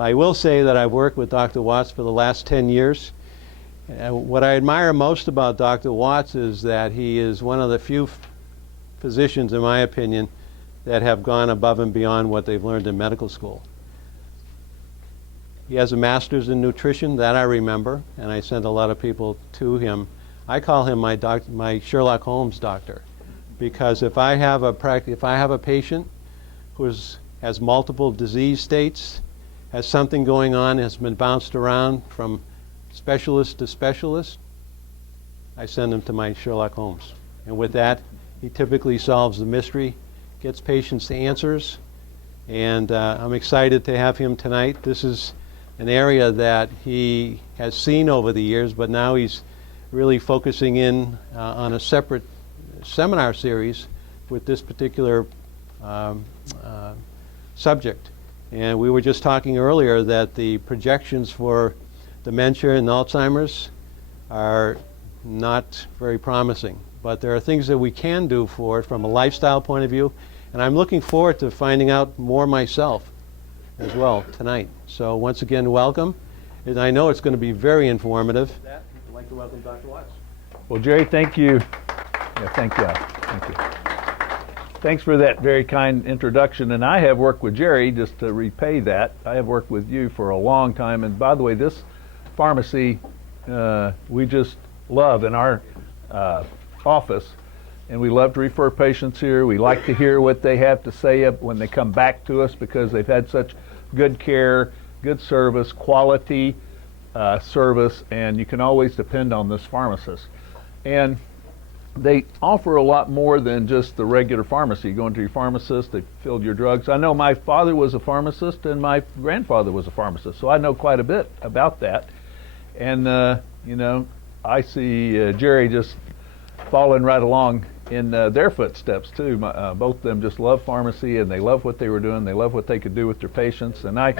I will say that I've worked with Dr. Watts for the last 10 years. What I admire most about Dr. Watts is that he is one of the few physicians, in my opinion, that have gone above and beyond what they've learned in medical school. He has a master's in nutrition, that I remember, and I sent a lot of people to him. I call him my Sherlock Holmes doctor, because if I have a patient who has multiple disease states, has something going on, has been bounced around from specialist to specialist, I send him to my Sherlock Holmes. And with that, he typically solves the mystery, gets patients the answers, and I'm excited to have him tonight. This is an area that he has seen over the years, but now he's really focusing in on a separate seminar series with this particular subject. And we were just talking earlier that the projections for dementia and Alzheimer's are not very promising. But there are things that we can do for it from a lifestyle point of view. And I'm looking forward to finding out more myself as well tonight. So once again, welcome. And I know it's going to be very informative. I'd like to welcome Dr. Watts. Well, Jerry, thank you. Yeah, thank you. Thank you. Thanks for that very kind introduction. And I have worked with Jerry, just to repay that. I have worked with you for a long time. And by the way, this pharmacy we just love in our office. And we love to refer patients here. We like to hear what they have to say when they come back to us, because they've had such good care, good service, quality service, and you can always depend on this pharmacist. And they offer a lot more than just the regular pharmacy. You go into your pharmacist, they filled your drugs. I know my father was a pharmacist and my grandfather was a pharmacist, so I know quite a bit about that. And you know, I see Jerry just following right along in their footsteps too. Both of them just love pharmacy, and they love what they were doing. They love what they could do with their patients. And I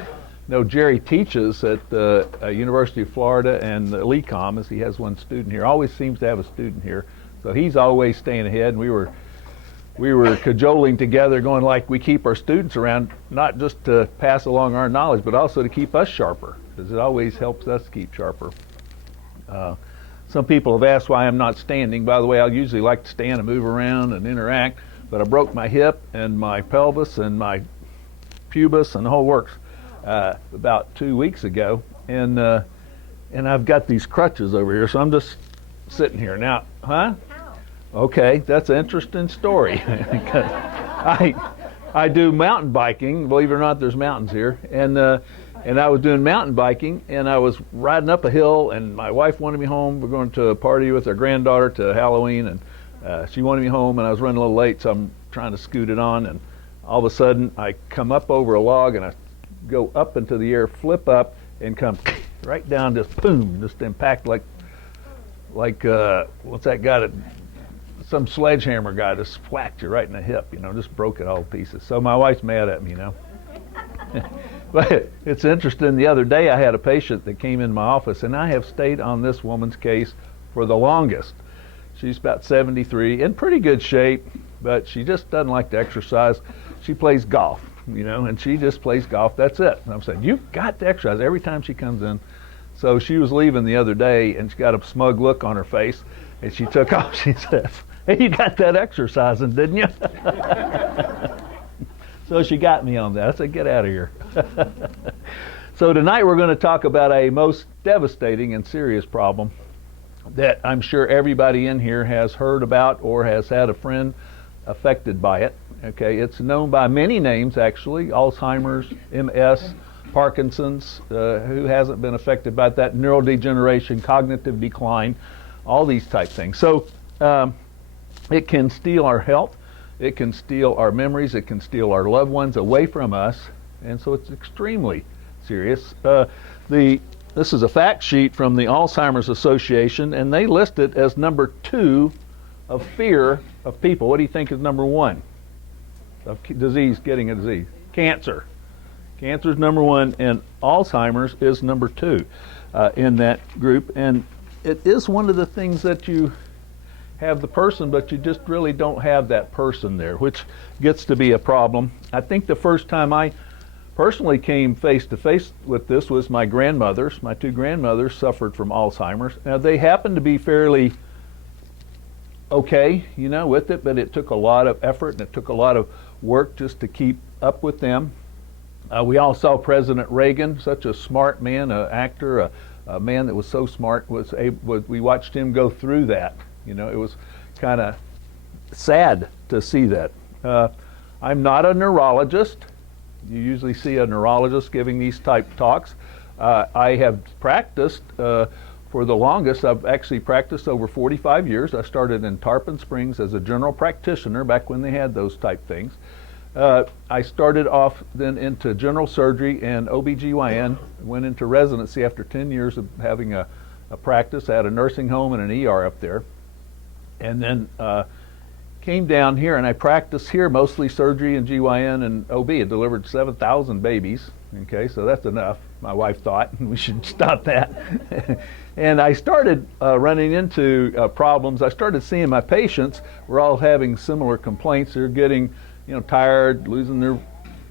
know Jerry teaches at the University of Florida and LECOM, as he has one student here. Always seems to have a student here. So he's always staying ahead, and we were cajoling together, going like we keep our students around, not just to pass along our knowledge, but also to keep us sharper, because it always helps us keep sharper. Some people have asked why I'm not standing. By the way, I usually like to stand and move around and interact, but I broke my hip and my pelvis and my pubis and the whole works about 2 weeks ago, and I've got these crutches over here, so I'm just sitting here now. Huh? Okay, that's an interesting story. I do mountain biking. Believe it or not, there's mountains here, and I was doing mountain biking, and I was riding up a hill, and my wife wanted me home. We're going to a party with our granddaughter to Halloween, and she wanted me home, and I was running a little late, so I'm trying to scoot it on, and all of a sudden I come up over a log, and I go up into the air, flip up, and come right down, just boom, just impact like what's that guy that, some sledgehammer guy just whacked you right in the hip, you know, just broke it all to pieces. So my wife's mad at me, you know. But it's interesting, the other day I had a patient that came in my office, and I have stayed on this woman's case for the longest. She's about 73, in pretty good shape, but she just doesn't like to exercise. She plays golf, you know, and she just plays golf, that's it. And I'm saying, you've got to exercise every time she comes in. So she was leaving the other day, and she got a smug look on her face, and she took off. She says, hey, you got that exercising, didn't you? So she got me on that. I said, get out of here. So tonight we're going to talk about a most devastating and serious problem that I'm sure everybody in here has heard about or has had a friend affected by it. Okay, it's known by many names, actually: Alzheimer's, MS, Parkinson's, who hasn't been affected by that, neurodegeneration, cognitive decline, all these type things. So it can steal our health, it can steal our memories, it can steal our loved ones away from us, and so it's extremely serious. This is a fact sheet from the Alzheimer's Association, and they list it as number 2 of fear of people. What do you think is number 1 of disease, getting a disease? Cancer. Cancer is number 1, and Alzheimer's is number 2 in that group. And it is one of the things that you have the person, but you just really don't have that person there, which gets to be a problem. I think the first time I personally came face to face with this was my grandmothers. My two grandmothers suffered from Alzheimer's. Now, they happened to be fairly okay, with it, but it took a lot of effort and it took a lot of work just to keep up with them. We all saw President Reagan, such a smart man, an actor, a man that was so smart. We watched him go through that. It was kind of sad to see that. I'm not a neurologist. You usually see a neurologist giving these type talks. I have practiced for the longest. I've actually practiced over 45 years. I started in Tarpon Springs as a general practitioner back when they had those type things. I started off then into general surgery and OBGYN, went into residency after 10 years of having a practice. I had a nursing home and an ER up there. And then came down here and I practiced here, mostly surgery and GYN and OB. I delivered 7,000 babies. Okay, so that's enough, my wife thought, and we should stop that. And I started running into problems. I started seeing my patients were all having similar complaints. They're getting tired, losing their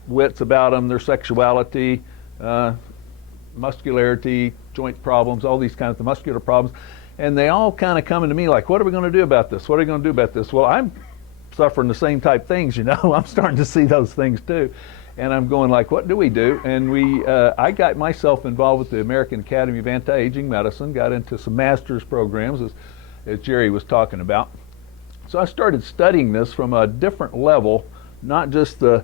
wits about them, their sexuality, muscularity, joint problems, all these kinds of muscular problems. And they all kind of coming to me like, what are we going to do about this? What are we going to do about this? Well, I'm suffering the same type things, I'm starting to see those things too. And I'm going like, what do we do? And I got myself involved with the American Academy of Anti-Aging Medicine, got into some master's programs, as Jerry was talking about. So I started studying this from a different level, not just the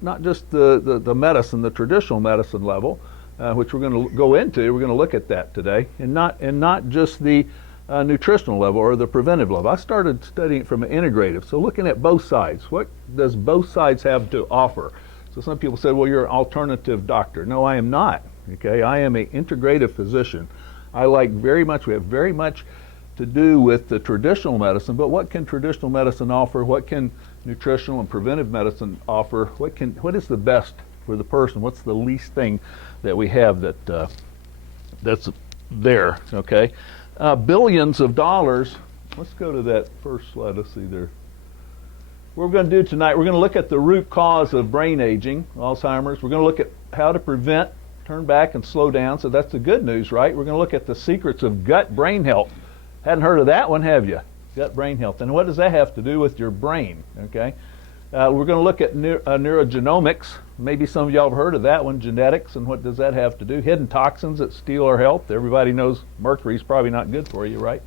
medicine, the traditional medicine level, which we're going to go into. We're going to look at that today, and not just the nutritional level or the preventive level. I started studying it from an integrative, so looking at both sides. What does both sides have to offer? So some people said, well, you're an alternative doctor. No, I am not. Okay, I am an integrative physician. We have very much to do with the traditional medicine, but what can traditional medicine offer? What can nutritional and preventive medicine offer? What is the best for the person? What's the least thing that we have that's there? Okay, billions of dollars. Let's go to that first slide. Let's see there. What we're going to do tonight, we're going to look at the root cause of brain aging, Alzheimer's. We're going to look at how to prevent, turn back, and slow down. So that's the good news, right? We're going to look at the secrets of gut-brain health. Hadn't heard of that one, have you? Gut-brain health. And what does that have to do with your brain? Okay. We're going to look at neurogenomics. Maybe some of y'all have heard of that one, genetics, and what does that have to do? Hidden toxins that steal our health. Everybody knows mercury's probably not good for you, right?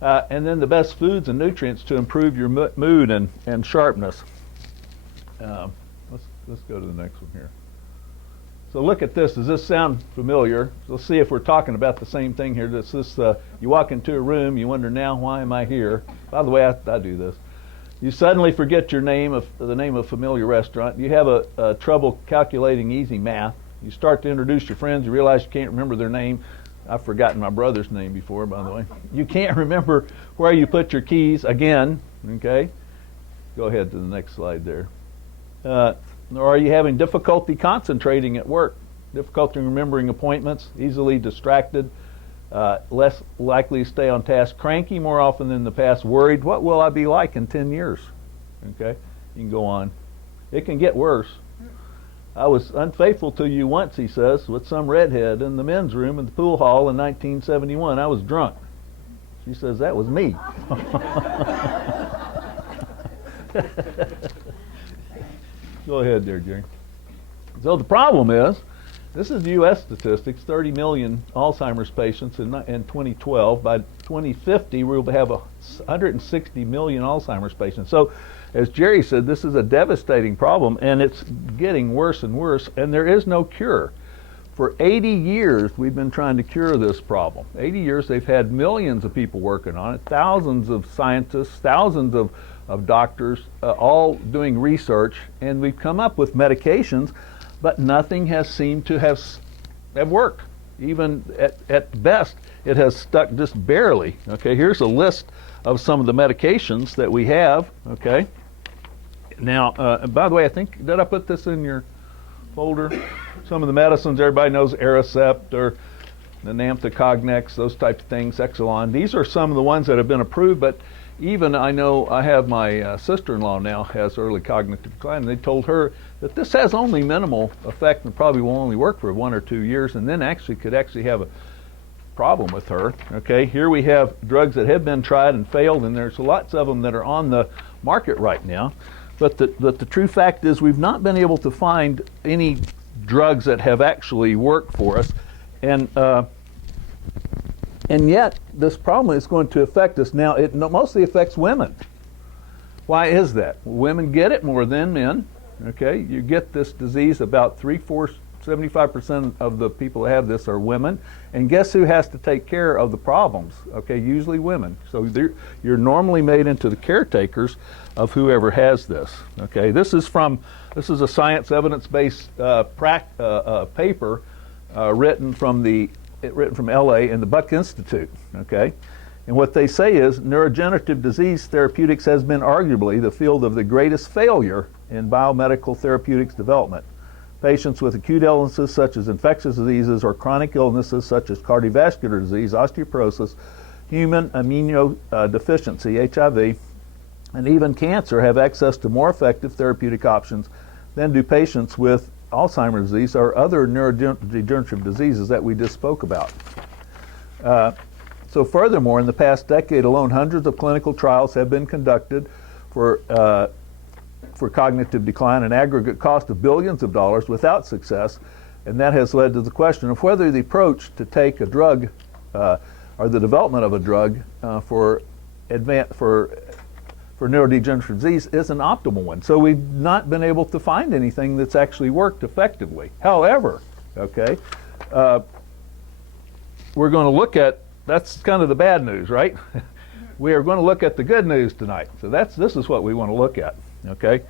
And then the best foods and nutrients to improve your mood and sharpness. Let's go to the next one here. So look at this. Does this sound familiar? Let's see if we're talking about the same thing here. You walk into a room, you wonder, now why am I here? By the way, I do this. You suddenly forget the name of a familiar restaurant. You have a trouble calculating easy math. You start to introduce your friends. You realize you can't remember their name. I've forgotten my brother's name before, by the way. You can't remember where you put your keys again. Okay, go ahead to the next slide there. Or are you having difficulty concentrating at work? Difficulty remembering appointments? Easily distracted? Less likely to stay on task? Cranky more often than the past? Worried? What will I be like in 10 years? Okay, you can go on. It can get worse. I was unfaithful to you once, he says, with some redhead in the men's room in the pool hall in 1971. I was drunk. She says, that was me. Go ahead there, Jerry. So the problem is, this is U.S. statistics, 30 million Alzheimer's patients in 2012. By 2050, we'll have 160 million Alzheimer's patients. So, as Jerry said, this is a devastating problem, and it's getting worse and worse, and there is no cure. For 80 years, we've been trying to cure this problem. 80 years, they've had millions of people working on it, thousands of scientists, thousands of doctors, all doing research, and we've come up with medications, but nothing has seemed to have worked. Even at best, it has stuck just barely. Okay, here's a list of some of the medications that we have. Okay. Now, by the way, did I put this in your folder? Some of the medicines everybody knows, Aricept or the Namta-Cognex, those types of things, Exelon. These are some of the ones that have been approved, but even I know I have my sister-in-law now has early cognitive decline, and they told her that this has only minimal effect and probably will only work for 1 or 2 years, and then could actually have a problem with her. Okay, here we have drugs that have been tried and failed, and there's lots of them that are on the market right now. But the true fact is we've not been able to find any drugs that have actually worked for us, and yet this problem is going to affect us. Now, it mostly affects women. Why is that? Women get it more than men. Okay, you get this disease, about 75% of the people that have this are women, and guess who has to take care of the problems? Okay, usually women. So you're normally made into the caretakers of whoever has this. Okay, this is a science evidence-based paper written from LA in the Buck Institute. Okay, and what they say is neurodegenerative disease therapeutics has been arguably the field of the greatest failure in biomedical therapeutics development. Patients with acute illnesses such as infectious diseases or chronic illnesses such as cardiovascular disease, osteoporosis, human immunodeficiency, HIV, and even cancer have access to more effective therapeutic options than do patients with Alzheimer's disease or other neurodegenerative diseases that we just spoke about. So furthermore, in the past decade alone, hundreds of clinical trials have been conducted for cognitive decline, an aggregate cost of billions of dollars without success, and that has led to the question of whether the approach to take a drug or the development of a drug for neurodegenerative disease is an optimal one. So we've not been able to find anything that's actually worked effectively. However, okay, we're going to look at, that's kind of the bad news, right? We are going to look at the good news tonight. So this is what we want to look at. Okay,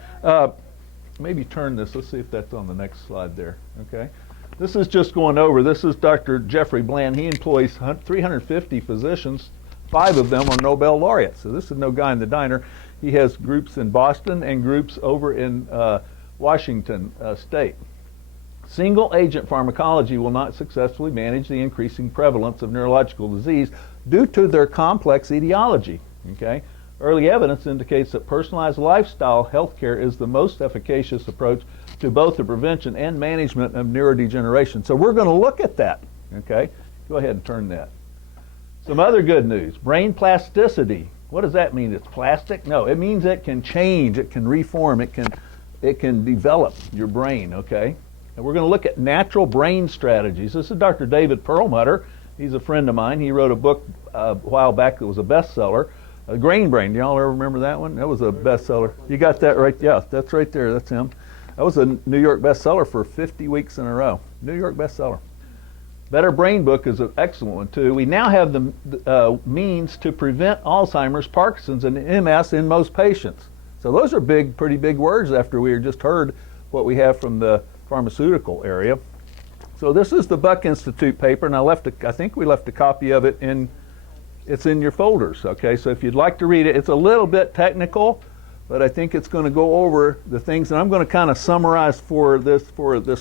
maybe turn this. Let's see if that's on the next slide there. Okay, this is just going over. This is Dr. Jeffrey Bland. He employs 350 physicians. 5 of them are Nobel laureates. So this is no guy in the diner. He has groups in Boston and groups over in Washington State. Single agent pharmacology will not successfully manage the increasing prevalence of neurological disease due to their complex etiology. Okay. Early evidence indicates that personalized lifestyle healthcare is the most efficacious approach to both the prevention and management of neurodegeneration. So we're going to look at that. Okay, go ahead and turn that. Some other good news: brain plasticity. What does that mean? It's plastic? No, it means it can change, it can reform, it can develop your brain. Okay, and we're going to look at natural brain strategies. This is Dr. David Perlmutter. He's a friend of mine. He wrote a book a while back that was a bestseller. Grain Brain, do y'all ever remember that one? That was a bestseller. You got that right? Yeah, that's right there. That's him. That was a New York bestseller for 50 weeks in a row. New York bestseller. Better Brain book is an excellent one too. We now have the means to prevent Alzheimer's, Parkinson's, and MS in most patients. So those are pretty big words after we just heard what we have from the pharmaceutical area. So this is the Buck Institute paper, and I think we left a copy of it in. It's in your folders, okay? So if you'd like to read it, it's a little bit technical, but I think it's going to go over the things, and I'm going to kind of summarize for this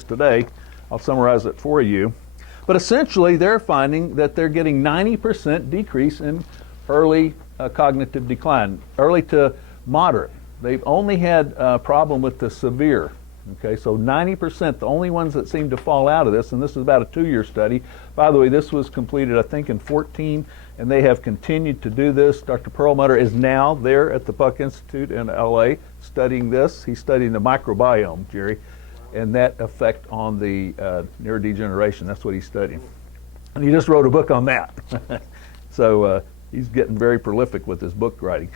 today. I'll summarize it for you. But essentially, they're finding that they're getting 90% decrease in early cognitive decline, early to moderate. They've only had a problem with the severe. Okay, so 90%, the only ones that seem to fall out of this, and this is about a 2-year study. By the way, this was completed, I think, in 2014, and they have continued to do this. Dr. Perlmutter is now there at the Buck Institute in LA studying this. He's studying the microbiome, Jerry, and that effect on the neurodegeneration. That's what he's studying. And he just wrote a book on that. So he's getting very prolific with his book writing.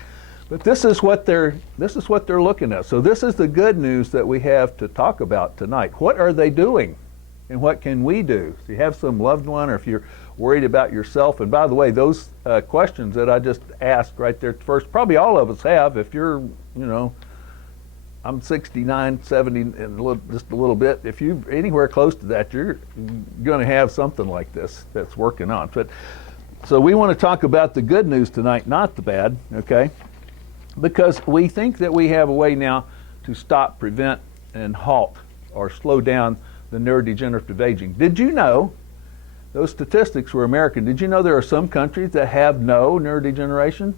But this is what they're looking at. So this is the good news that we have to talk about tonight. What are they doing, and what can we do? If you have some loved one, or if you're worried about yourself, and by the way, those questions that I just asked right there first, probably all of us have. If you're, I'm 69, 70, and just a little bit. If you're anywhere close to that, you're going to have something like this that's working on. But so we want to talk about the good news tonight, not the bad. Okay. Because we think that we have a way now to stop, prevent, and halt or slow down the neurodegenerative aging. Did you know, those statistics were American, did you know there are some countries that have no neurodegeneration?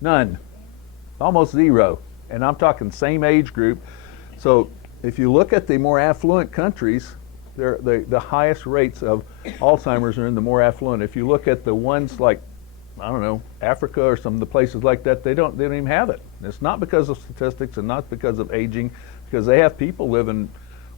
None. Almost zero. And I'm talking same age group. So if you look at the more affluent countries, the highest rates of Alzheimer's are in the more affluent. If you look at the ones like, I don't know, Africa or some of the places like that, they don't even have it. It's not because of statistics and not because of aging, because they have people living.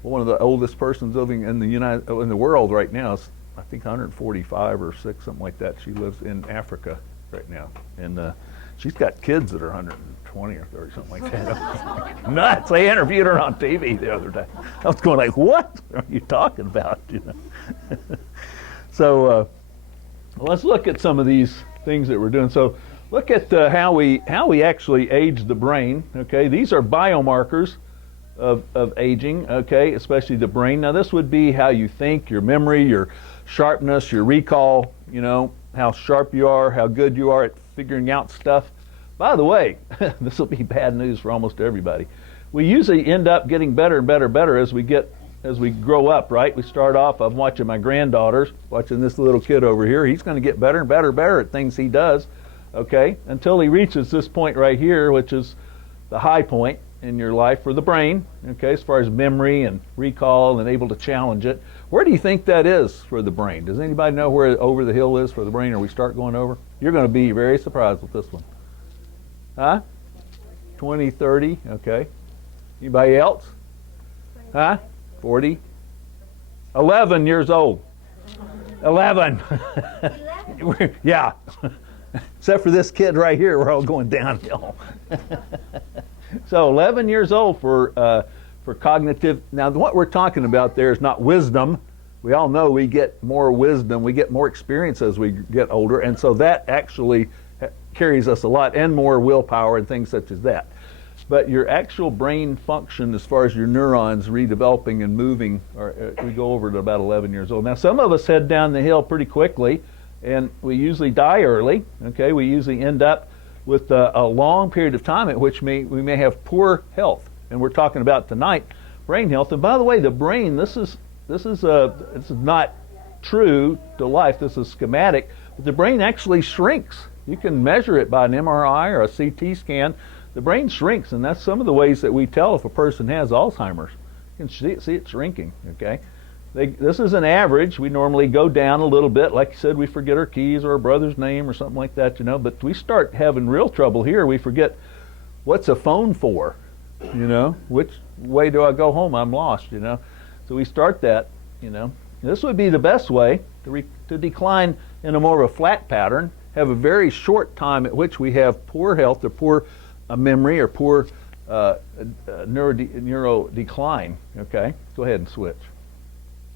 Well, one of the oldest persons living in the world right now is, I think, 145 or 6, something like that. She lives in Africa right now, and she's got kids that are 120 or 30, something like that. Nuts! They interviewed her on TV the other day. I was going like, "What are you talking about?" You know. So let's look at some of these things that we're doing. So look at how we actually age the brain. Okay, these are biomarkers of aging. Okay, especially the brain. Now this would be how you think, your memory, your sharpness, your recall. You know, how sharp you are, how good you are at figuring out stuff. By the way, this will be bad news for almost everybody. We usually end up getting better and better as we grow up, right? We start off, I'm watching my granddaughters, watching this little kid over here. He's going to get better and better at things he does, okay? Until he reaches this point right here, which is the high point in your life for the brain, okay, as far as memory and recall and able to challenge it. Where do you think that is for the brain? Does anybody know where over the hill is for the brain, or we start going over? You're going to be very surprised with this one. Huh? 20, 30, okay. Anybody else? Huh? 40? 11 years old. 11. Yeah. Except for this kid right here, we're all going downhill. So 11 years old for cognitive. Now what we're talking about there is not wisdom. We all know we get more wisdom, we get more experience as we get older, and so that actually carries us a lot, and more willpower and things such as that. But your actual brain function, as far as your neurons redeveloping and moving, we go over to about 11 years old. Now some of us head down the hill pretty quickly, and we usually die early. Okay, we usually end up with a long period of time at which we may have poor health, and we're talking about tonight brain health. And by the way, the brain, this is not true to life. This is schematic, but the brain actually shrinks. You can measure it by an MRI or a CT scan. The brain shrinks, and that's some of the ways that we tell if a person has Alzheimer's. You can see it shrinking. Okay, this is an average. We normally go down a little bit. Like you said, we forget our keys or our brother's name or something like that, you know. But we start having real trouble here. We forget what's a phone for, you know. Which way do I go home? I'm lost, you know. So we start that, you know. This would be the best way to decline in a more of a flat pattern. Have a very short time at which we have poor health or poor memory or poor neuro decline. Okay, go ahead and switch.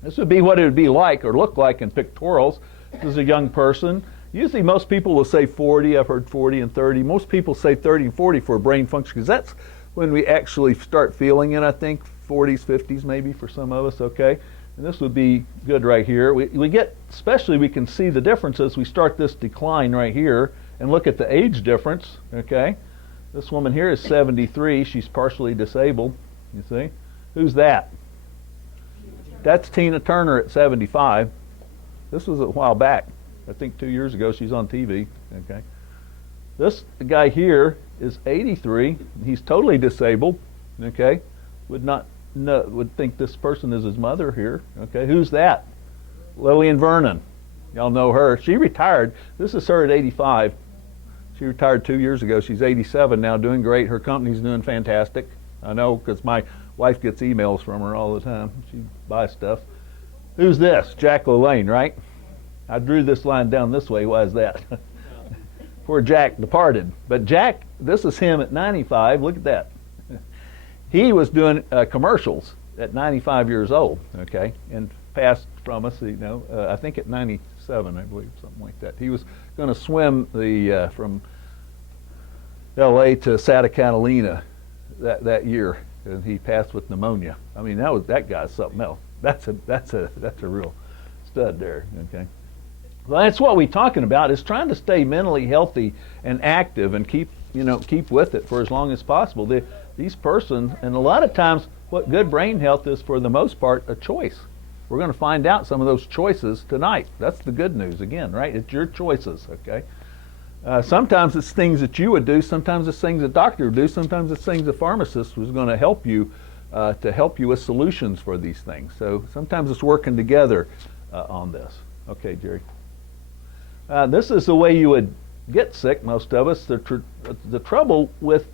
This would be what it would be like or look like in pictorials. This is a young person. Usually most people will say 40. I've heard 40 and 30. Most people say 30 and 40 for brain function, because that's when we actually start feeling it, I think. 40s, 50s maybe for some of us, okay? And this would be good right here. We get, especially we can see the difference as we start this decline right here and look at the age difference, okay? This woman here is 73. She's partially disabled, you see. Who's that? That's Tina Turner at 75. This was a while back. I think 2 years ago. She's on TV, okay? This guy here is 83. He's totally disabled, okay? Would think this person is his mother here. Okay, who's that? Lillian Vernon. Y'all know her. She retired. This is her at 85. She retired 2 years ago. She's 87 now, doing great. Her company's doing fantastic. I know, because my wife gets emails from her all the time. She buys stuff. Who's this? Jack LaLanne, right? I drew this line down this way. Why is that? Poor Jack departed. But Jack, this is him at 95. Look at that. He was doing commercials at 95 years old, okay, and passed from us, you know, I think at 97, I believe, something like that. He was going to swim from L.A. to Santa Catalina that year, and he passed with pneumonia. I mean, that guy's something else. That's a real stud there, okay. Well, that's what we're talking about, is trying to stay mentally healthy and active and keep with it for as long as possible. These persons, and a lot of times what good brain health is, for the most part, a choice. We're going to find out some of those choices tonight. That's the good news again, right? It's your choices, okay? Sometimes it's things that you would do, sometimes it's things a doctor would do, sometimes it's things a pharmacist was going to help you to help you with solutions for these things. So sometimes it's working together on this. Okay, Jerry. This is the way you would get sick, most of us. The trouble with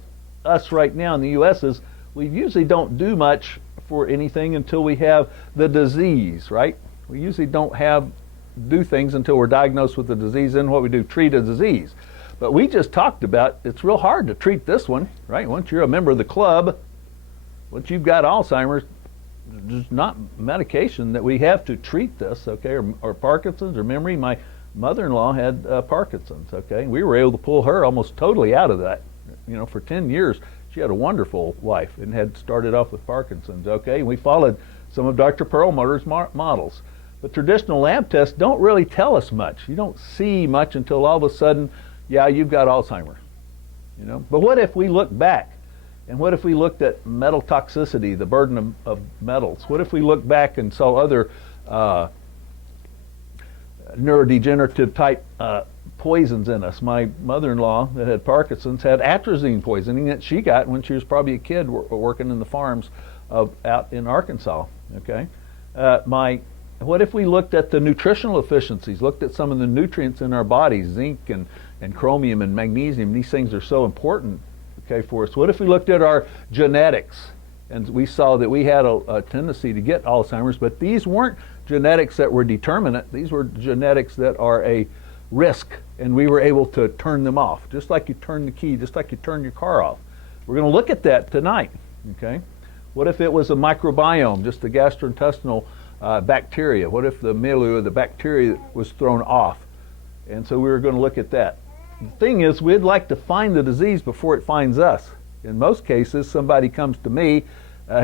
us right now in the U.S. is we usually don't do much for anything until we have the disease, right? We usually don't do things until we're diagnosed with the disease, and what we do, treat a disease. But we just talked about it's real hard to treat this one, right? Once you're a member of the club, once you've got Alzheimer's, there's not medication that we have to treat this, okay, or Parkinson's or memory. My mother-in-law had Parkinson's, okay? We were able to pull her almost totally out of that. You know, for 10 years, she had a wonderful life and had started off with Parkinson's, okay? And we followed some of Dr. Perlmutter's models. But traditional lab tests don't really tell us much. You don't see much until all of a sudden, yeah, you've got Alzheimer's, you know? But what if we look back? And what if we looked at metal toxicity, the burden of metals? What if we looked back and saw other neurodegenerative type poisons in us? My mother-in-law that had Parkinson's had atrazine poisoning that she got when she was probably a kid working in the farms out in Arkansas, okay? What if we looked at the nutritional efficiencies, looked at some of the nutrients in our bodies, zinc and chromium and magnesium? These things are so important, okay, for us. What if we looked at our genetics and we saw that we had a tendency to get Alzheimer's, but these weren't genetics that were determinate. These were genetics that are a risk, and we were able to turn them off, just like you turn the key, just like you turn your car off. We're going to look at that tonight, okay? What if it was a microbiome, just the gastrointestinal bacteria? What if the milieu of the bacteria was thrown off? And so we were going to look at that. The thing is, we'd like to find the disease before it finds us. In most cases, somebody comes to me,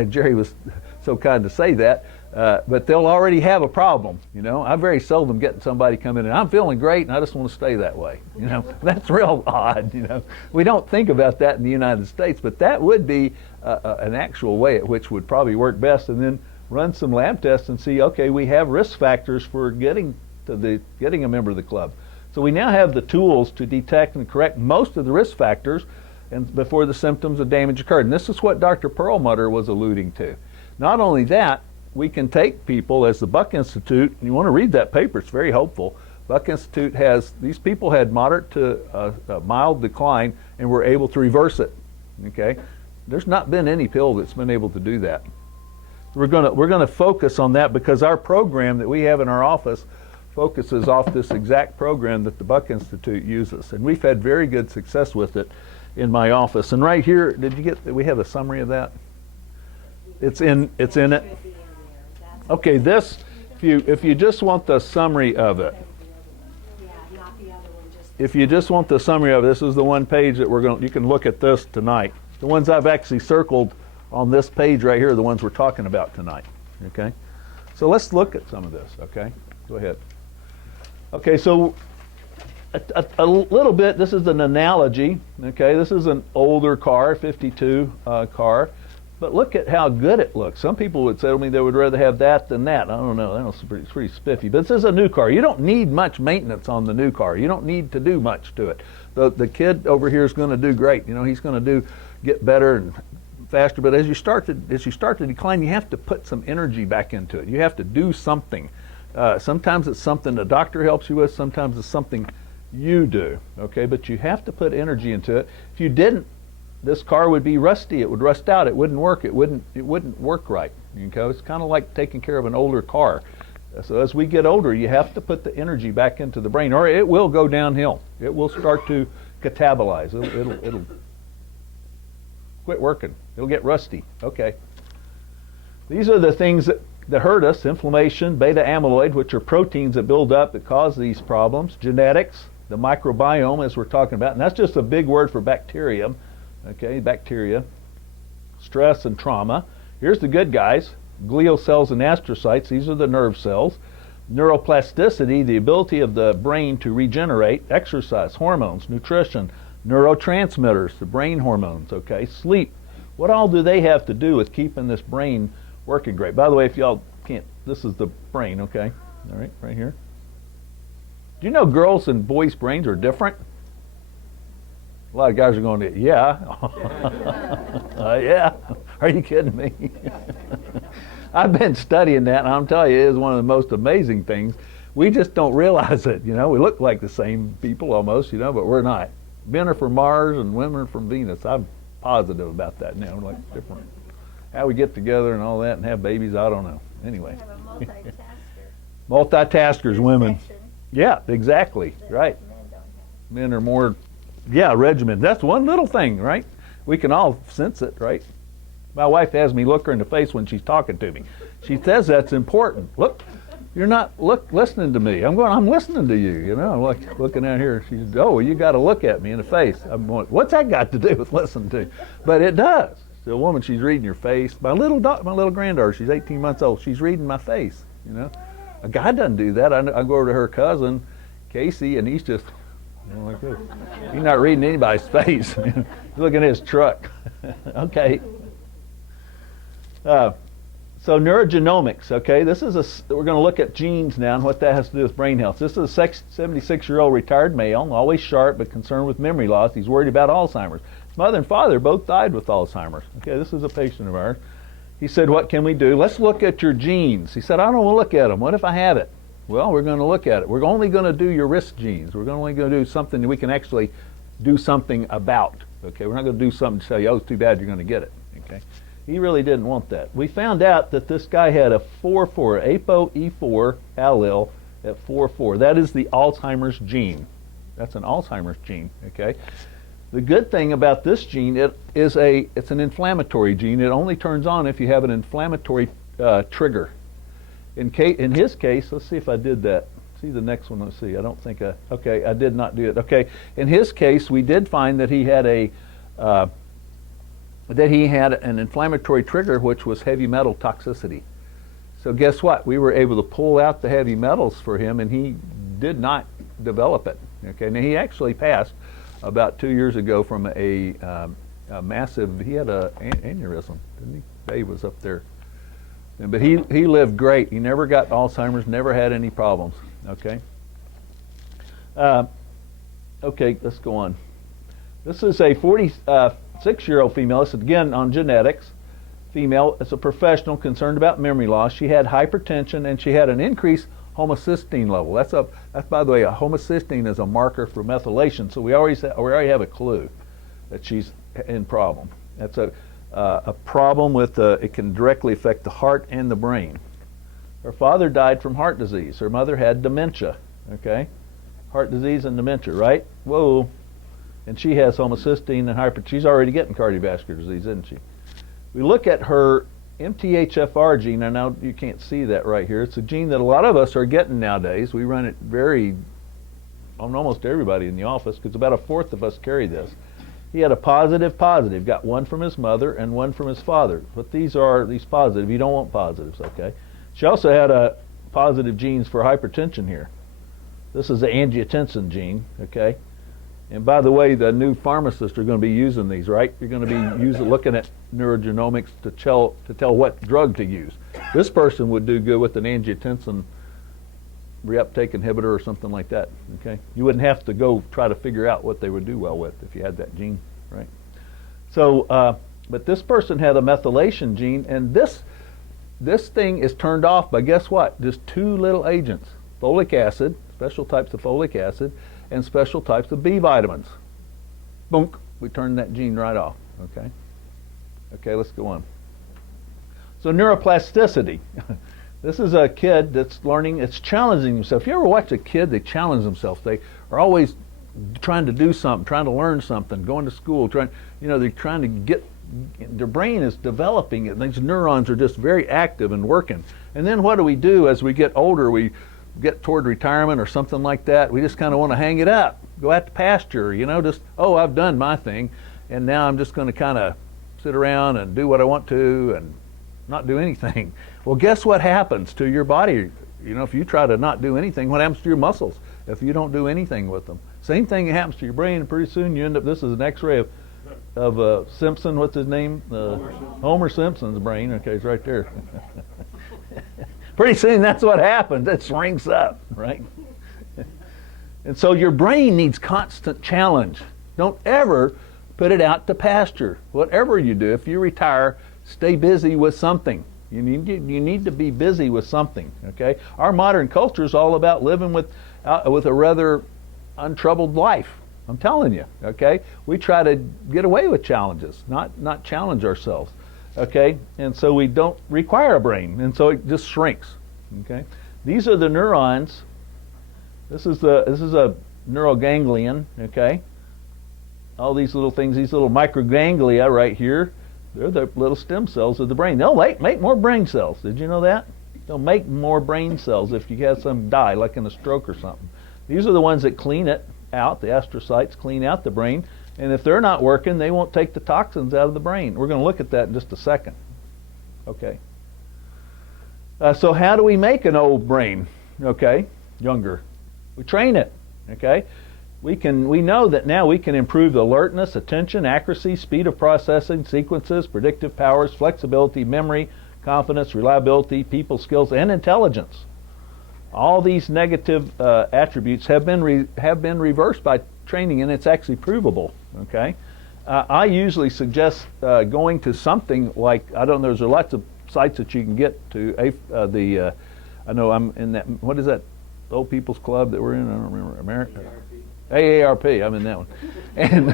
Jerry was so kind to say that, but they'll already have a problem, you know. I very seldom get somebody come in and I'm feeling great and I just want to stay that way, you know. That's real odd, you know. We don't think about that in the United States, but that would be an actual way at which would probably work best, and then run some lab tests and see, okay, we have risk factors for getting a member of the club. So we now have the tools to detect and correct most of the risk factors and before the symptoms of damage occurred. And this is what Dr. Perlmutter was alluding to. Not only that, we can take people, as the Buck Institute, and you want to read that paper, it's very hopeful. Buck Institute these people had moderate to mild decline and were able to reverse it, okay? There's not been any pill that's been able to do that. We're gonna focus on that because our program that we have in our office focuses off this exact program that the Buck Institute uses, and we've had very good success with it in my office. And right here, we have a summary of that? It's in it. Okay, this, if you just want the summary of it, if you just want the summary of it, this is the one page that you can look at this tonight. The ones I've actually circled on this page right here are the ones we're talking about tonight, okay? So let's look at some of this, okay? Go ahead. Okay, so a little bit, this is an analogy, okay? This is an older car, 52 car, but look at how good it looks. Some people would say to me they would rather have that than that. I don't know, it's pretty spiffy, but this is a new car. You don't need much maintenance on the new car. You don't need to do much to it. The kid over here is going to do great. You know, he's going to get better and faster, but as you start to decline, you have to put some energy back into it. You have to do something. Sometimes it's something the doctor helps you with, sometimes it's something you do, okay? But you have to put energy into it. If you didn't, this car would be rusty, it would rust out, it wouldn't work, it wouldn't work right. Okay? It's kind of like taking care of an older car. So as we get older, you have to put the energy back into the brain, or it will go downhill. It will start to catabolize. It'll quit working. It'll get rusty. Okay. These are the things that hurt us: inflammation, beta amyloid, which are proteins that build up that cause these problems, genetics, the microbiome, as we're talking about, and that's just a big word for bacterium, okay, bacteria, stress and trauma. Here's the good guys: glial cells and astrocytes, these are the nerve cells. Neuroplasticity, the ability of the brain to regenerate. Exercise, hormones, nutrition, neurotransmitters, the brain hormones, okay. Sleep, what all do they have to do with keeping this brain working great? By the way, if y'all can't, this is the brain, okay, all right, right here. Do you know girls' and boys' brains are different? A lot of guys are going, yeah. Yeah. Are you kidding me? I've been studying that, and I'm telling you, it is one of the most amazing things. We just don't realize it, you know. We look like the same people almost, you know, but we're not. Men are from Mars and women are from Venus. I'm positive about that now. Like different. How we get together and all that and have babies, I don't know. Anyway. We have a multitasker. Multitaskers, women. Section Yeah, exactly. that Right. Men don't have. Men are more, yeah, regimented. That's one little thing, right? We can all sense it, right? My wife has me look her in the face when she's talking to me. She says that's important. Look, you're not listening to me. I'm listening to you, you know. I'm like looking out here. She says, oh, you got to look at me in the face. I'm going, what's that got to do with listening to? But it does. The woman, she's reading your face. My little granddaughter, she's 18 months old. She's reading my face, you know. A guy doesn't do that. I go over to her cousin, Casey, and he's just like this. He's not reading anybody's face. He's looking at his truck. Okay. So neurogenomics, okay, we're going to look at genes now and what that has to do with brain health. This is a 76-year-old retired male, always sharp but concerned with memory loss. He's worried about Alzheimer's. His mother and father both died with Alzheimer's. Okay, this is a patient of ours. He said, what can we do? Let's look at your genes. He said, I don't want to look at them. What if I have it? Well, we're going to look at it. We're only going to do your risk genes. We're only going to do something that we can actually do something about. Okay, we're not going to do something to tell you, oh, it's too bad you're going to get it. Okay. He really didn't want that. We found out that this guy had a 4-4, ApoE4 allele at 4-4. That is the Alzheimer's gene. That's an Alzheimer's gene, okay? The good thing about this gene, it's an inflammatory gene. It only turns on if you have an inflammatory trigger. In his case, let's see if I did that. See the next one, let's see. I don't think okay, I did not do it. Okay, in his case, we did find that he had an inflammatory trigger, which was heavy metal toxicity. So guess what? We were able to pull out the heavy metals for him, and he did not develop it. Okay, now he actually passed about 2 years ago from a massive. He had an aneurysm, didn't he? Dave was up there, but he lived great. He never got Alzheimer's, never had any problems. Okay. Okay, let's go on. This is a 46-year-old female. This is again on genetics. Female. It's a professional concerned about memory loss. She had hypertension and she had an increased homocysteine level. That's by the way, a homocysteine is a marker for methylation. So we already have a clue that she's in problem. That's a problem with it can directly affect the heart and the brain. Her father died from heart disease. Her mother had dementia. Okay, heart disease and dementia, right? Whoa. And she has homocysteine and hypertension. She's already getting cardiovascular disease, isn't she? We look at her MTHFR gene, and now you can't see that right here. It's a gene that a lot of us are getting nowadays. We run it on almost everybody in the office, because about a fourth of us carry this. He had a positive, got one from his mother and one from his father. But these are these positive. You don't want positives, okay? She also had a positive genes for hypertension here. This is the angiotensin gene, okay? And by the way, the new pharmacists are going to be using these, right? You're going to be looking at neurogenomics to tell what drug to use. This person would do good with an angiotensin reuptake inhibitor or something like that, okay? You wouldn't have to go try to figure out what they would do well with if you had that gene, right? So, but this person had a methylation gene, and this thing is turned off by, guess what? Just two little agents, folic acid, special types of folic acid, and special types of B vitamins. Boom, we turn that gene right off, okay? Okay, let's go on. So neuroplasticity. This is a kid that's learning, it's challenging himself. If you ever watch a kid, they challenge themselves. They are always trying to do something, trying to learn something, going to school, they're trying to get, their brain is developing it. These neurons are just very active and working. And then what do we do as we get older? We get toward retirement or something like that. We just kind of want to hang it up, go out to pasture, I've done my thing, and now I'm just going to kind of sit around and do what I want to and not do anything. Well, guess what happens to your body? If you try to not do anything, what happens to your muscles if you don't do anything with them? Same thing happens to your brain, and pretty soon you end up, this is an x-ray of Simpson, what's his name? Homer Simpson's brain. Okay, it's right there. Pretty soon that's what happens. It shrinks up, right? And so your brain needs constant challenge. Don't ever put it out to pasture. Whatever you do, if you retire, stay busy with something. You need to be busy with something. Okay. Our modern culture is all about living with a rather untroubled life. I'm telling you. Okay. We try to get away with challenges, not challenge ourselves. Okay. And so we don't require a brain, and so it just shrinks. Okay. These are the neurons. This is a neural ganglion. Okay. All these little things, these little microganglia right here, they're the little stem cells of the brain. They'll make more brain cells. Did you know that? They'll make more brain cells if you have some die, like in a stroke or something. These are the ones that clean it out. The astrocytes clean out the brain. And if they're not working, they won't take the toxins out of the brain. We're going to look at that in just a second. Okay. So how do we make an old brain? Okay, younger. We train it. Okay. We know that now we can improve alertness, attention, accuracy, speed of processing, sequences, predictive powers, flexibility, memory, confidence, reliability, people skills, and intelligence. All these negative attributes have been reversed by training, and it's actually provable. Okay, I usually suggest going to something like, I don't know, there's lots of sites that you can get to. I know I'm in that. What is that? Old People's Club that we're in? I don't remember. America. AARP, I'm in that one. And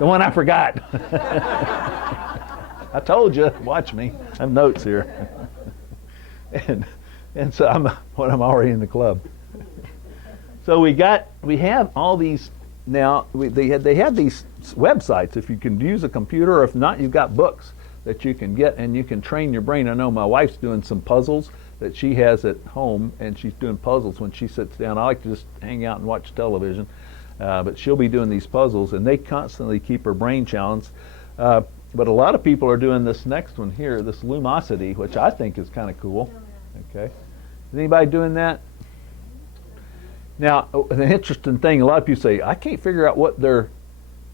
the one I forgot. I told you, watch me. I have notes here. and so I'm already in the club. So we have all these now. They have these websites. If you can use a computer, or if not, you've got books that you can get, and you can train your brain. I know my wife's doing some puzzles that she has at home, and she's doing puzzles when she sits down. I like to just hang out and watch television. But she'll be doing these puzzles, and they constantly keep her brain challenged. But a lot of people are doing this next one here, this Lumosity, which I think is kind of cool. Okay, is anybody doing that? Now, the interesting thing, a lot of people say, I can't figure out what they're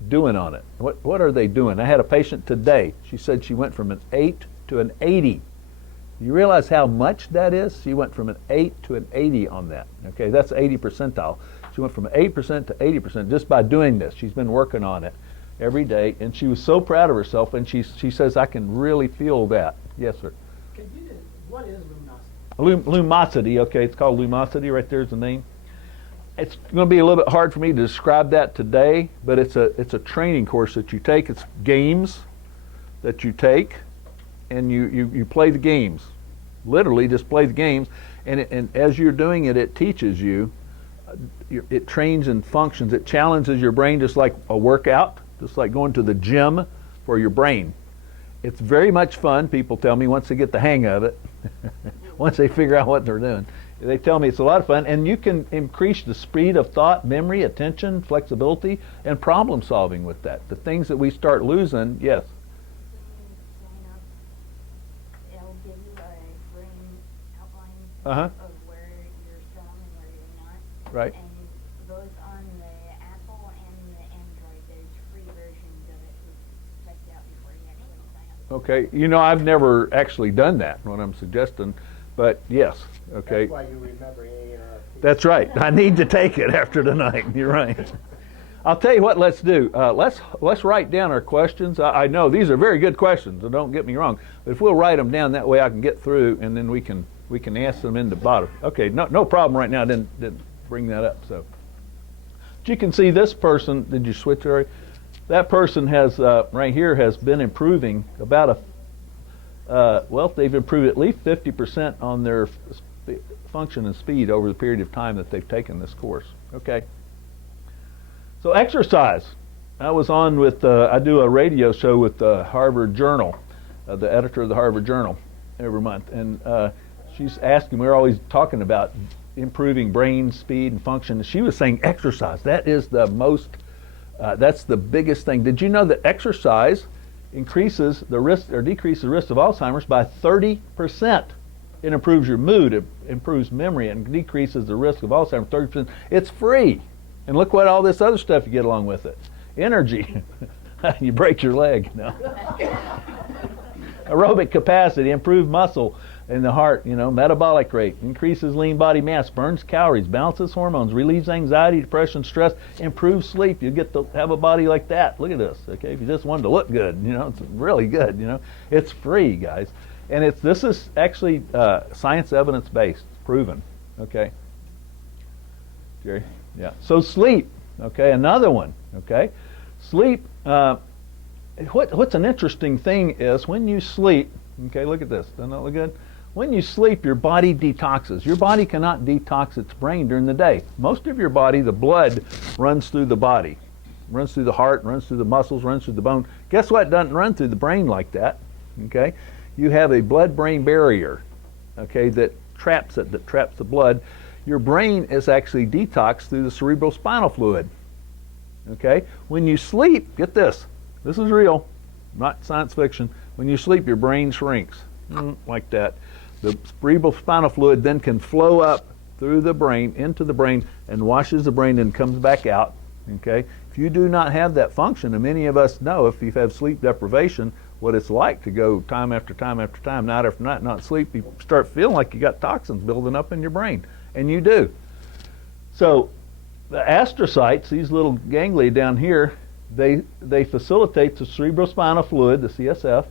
doing on it. What are they doing? I had a patient today. She said she went from an 8 to an 80. You realize how much that is? She went from an 8 to an 80 on that. Okay, that's 80 percentile. She went from 8% to 80% just by doing this. She's been working on it every day, and she was so proud of herself, and she says, I can really feel that. Yes, sir. What is Lumosity? Lumosity, okay, it's called Lumosity, right there's the name. It's going to be a little bit hard for me to describe that today, but it's a training course that you take. It's games that you take, and you play the games. Literally just play the games, and as you're doing it, it teaches you. It trains and functions. It challenges your brain just like a workout, just like going to the gym for your brain. It's very much fun, people tell me, once they get the hang of it, once they figure out what they're doing. They tell me it's a lot of fun, and you can increase the speed of thought, memory, attention, flexibility, and problem solving with that. The things that we start losing, yes? It'll give you a brain outline Uh-huh. of where you're strong and where you're not. Right. And both on the Apple and the Android, there's free versions of it. You check it out before you actually sign up. Okay, you know, I've never actually done that, what I'm suggesting, but yes, okay. That's why you remember AARP. That's right. I need to take it after tonight. You're right. I'll tell you what. Let's do. Let's write down our questions. I know these are very good questions, so don't get me wrong. But if we'll write them down, that way I can get through, and then we can ask them in the bottom. Okay. No problem right now. I didn't bring that up. So, but you can see this person. Did you switch already? That person has right here has been improving about well, they've improved at least 50% on their function and speed over the period of time that they've taken this course. Okay. So exercise. I was on with, I do a radio show with the Harvard Journal, the editor of the Harvard Journal every month. And she's asking, we're always talking about improving brain speed and function. She was saying exercise. That is the most, that's the biggest thing. Did you know that exercise increases the risk or decreases the risk of Alzheimer's by 30%? It improves your mood, it improves memory, and decreases the risk of Alzheimer's 30%. It's free. And look what all this other stuff you get along with it. Energy. You break your leg. No. Aerobic capacity, improved muscle In the heart, metabolic rate, increases lean body mass, burns calories, balances hormones, relieves anxiety, depression, stress, improves sleep. You get to have a body like that. Look at this, okay? If you just wanted to look good, it's really good, It's free, guys. And this is actually science evidence based, proven, okay? Jerry? Yeah. So sleep, okay, another one, okay? Sleep, what's an interesting thing is when you sleep, okay, look at this, doesn't that look good? When you sleep, your body detoxes. Your body cannot detox its brain during the day. Most of your body, the blood runs through the body, runs through the heart, runs through the muscles, runs through the bone. Guess what doesn't run through the brain like that, okay? You have a blood-brain barrier, okay, that traps it, that traps the blood. Your brain is actually detoxed through the cerebrospinal fluid, okay? When you sleep, get this is real, not science fiction. When you sleep, your brain shrinks, like that. The cerebrospinal fluid then can flow up through the brain, into the brain, and washes the brain and comes back out, okay? If you do not have that function, and many of us know if you've had sleep deprivation, what it's like to go time after time after time, night after night, not sleep, you start feeling like you got toxins building up in your brain, and you do. So the astrocytes, these little ganglia down here, they facilitate the cerebrospinal fluid, the CSF,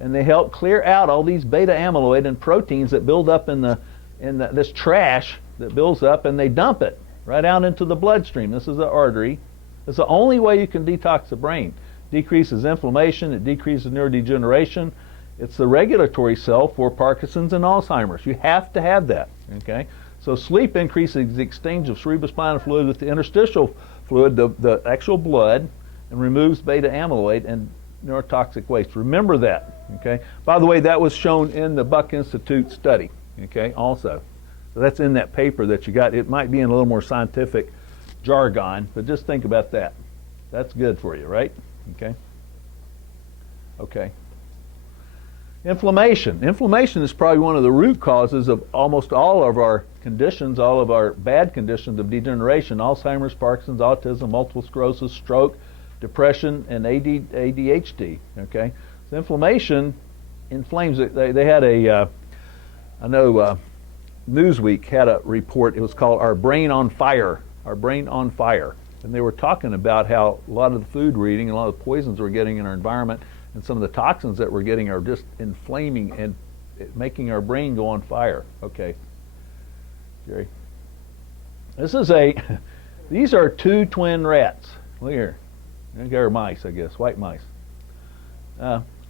and they help clear out all these beta amyloid and proteins that build up in this trash that builds up, and they dump it right out into the bloodstream. This is the artery. It's the only way you can detox the brain. Decreases inflammation, it decreases neurodegeneration. It's the regulatory cell for Parkinson's and Alzheimer's. You have to have that, okay? So sleep increases the exchange of cerebrospinal fluid with the interstitial fluid, the actual blood, and removes beta amyloid and neurotoxic waste. Remember that, okay? By the way, that was shown in the Buck Institute study, okay, also. So that's in that paper that you got. It might be in a little more scientific jargon, but just think about that. That's good for you, right? Okay? Okay. Inflammation. Inflammation is probably one of the root causes of almost all of our conditions, all of our bad conditions of degeneration: Alzheimer's, Parkinson's, autism, multiple sclerosis, stroke, depression, and ADHD, okay? So inflammation inflames it. They had I know Newsweek had a report. It was called Our Brain on Fire, Our Brain on Fire. And they were talking about how a lot of the food we're eating, a lot of the poisons we're getting in our environment, and some of the toxins that we're getting are just inflaming and making our brain go on fire. Okay, Jerry. These are two twin rats. Look here. They're mice, I guess, white mice.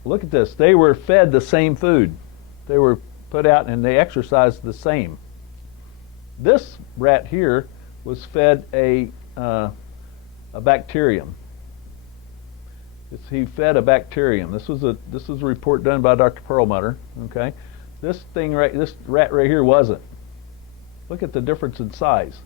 Look at this. They were fed the same food. They were put out and they exercised the same. This rat here was fed a bacterium. He fed a bacterium. This was a report done by Dr. Perlmutter. Okay, this rat right here wasn't. Look at the difference in size.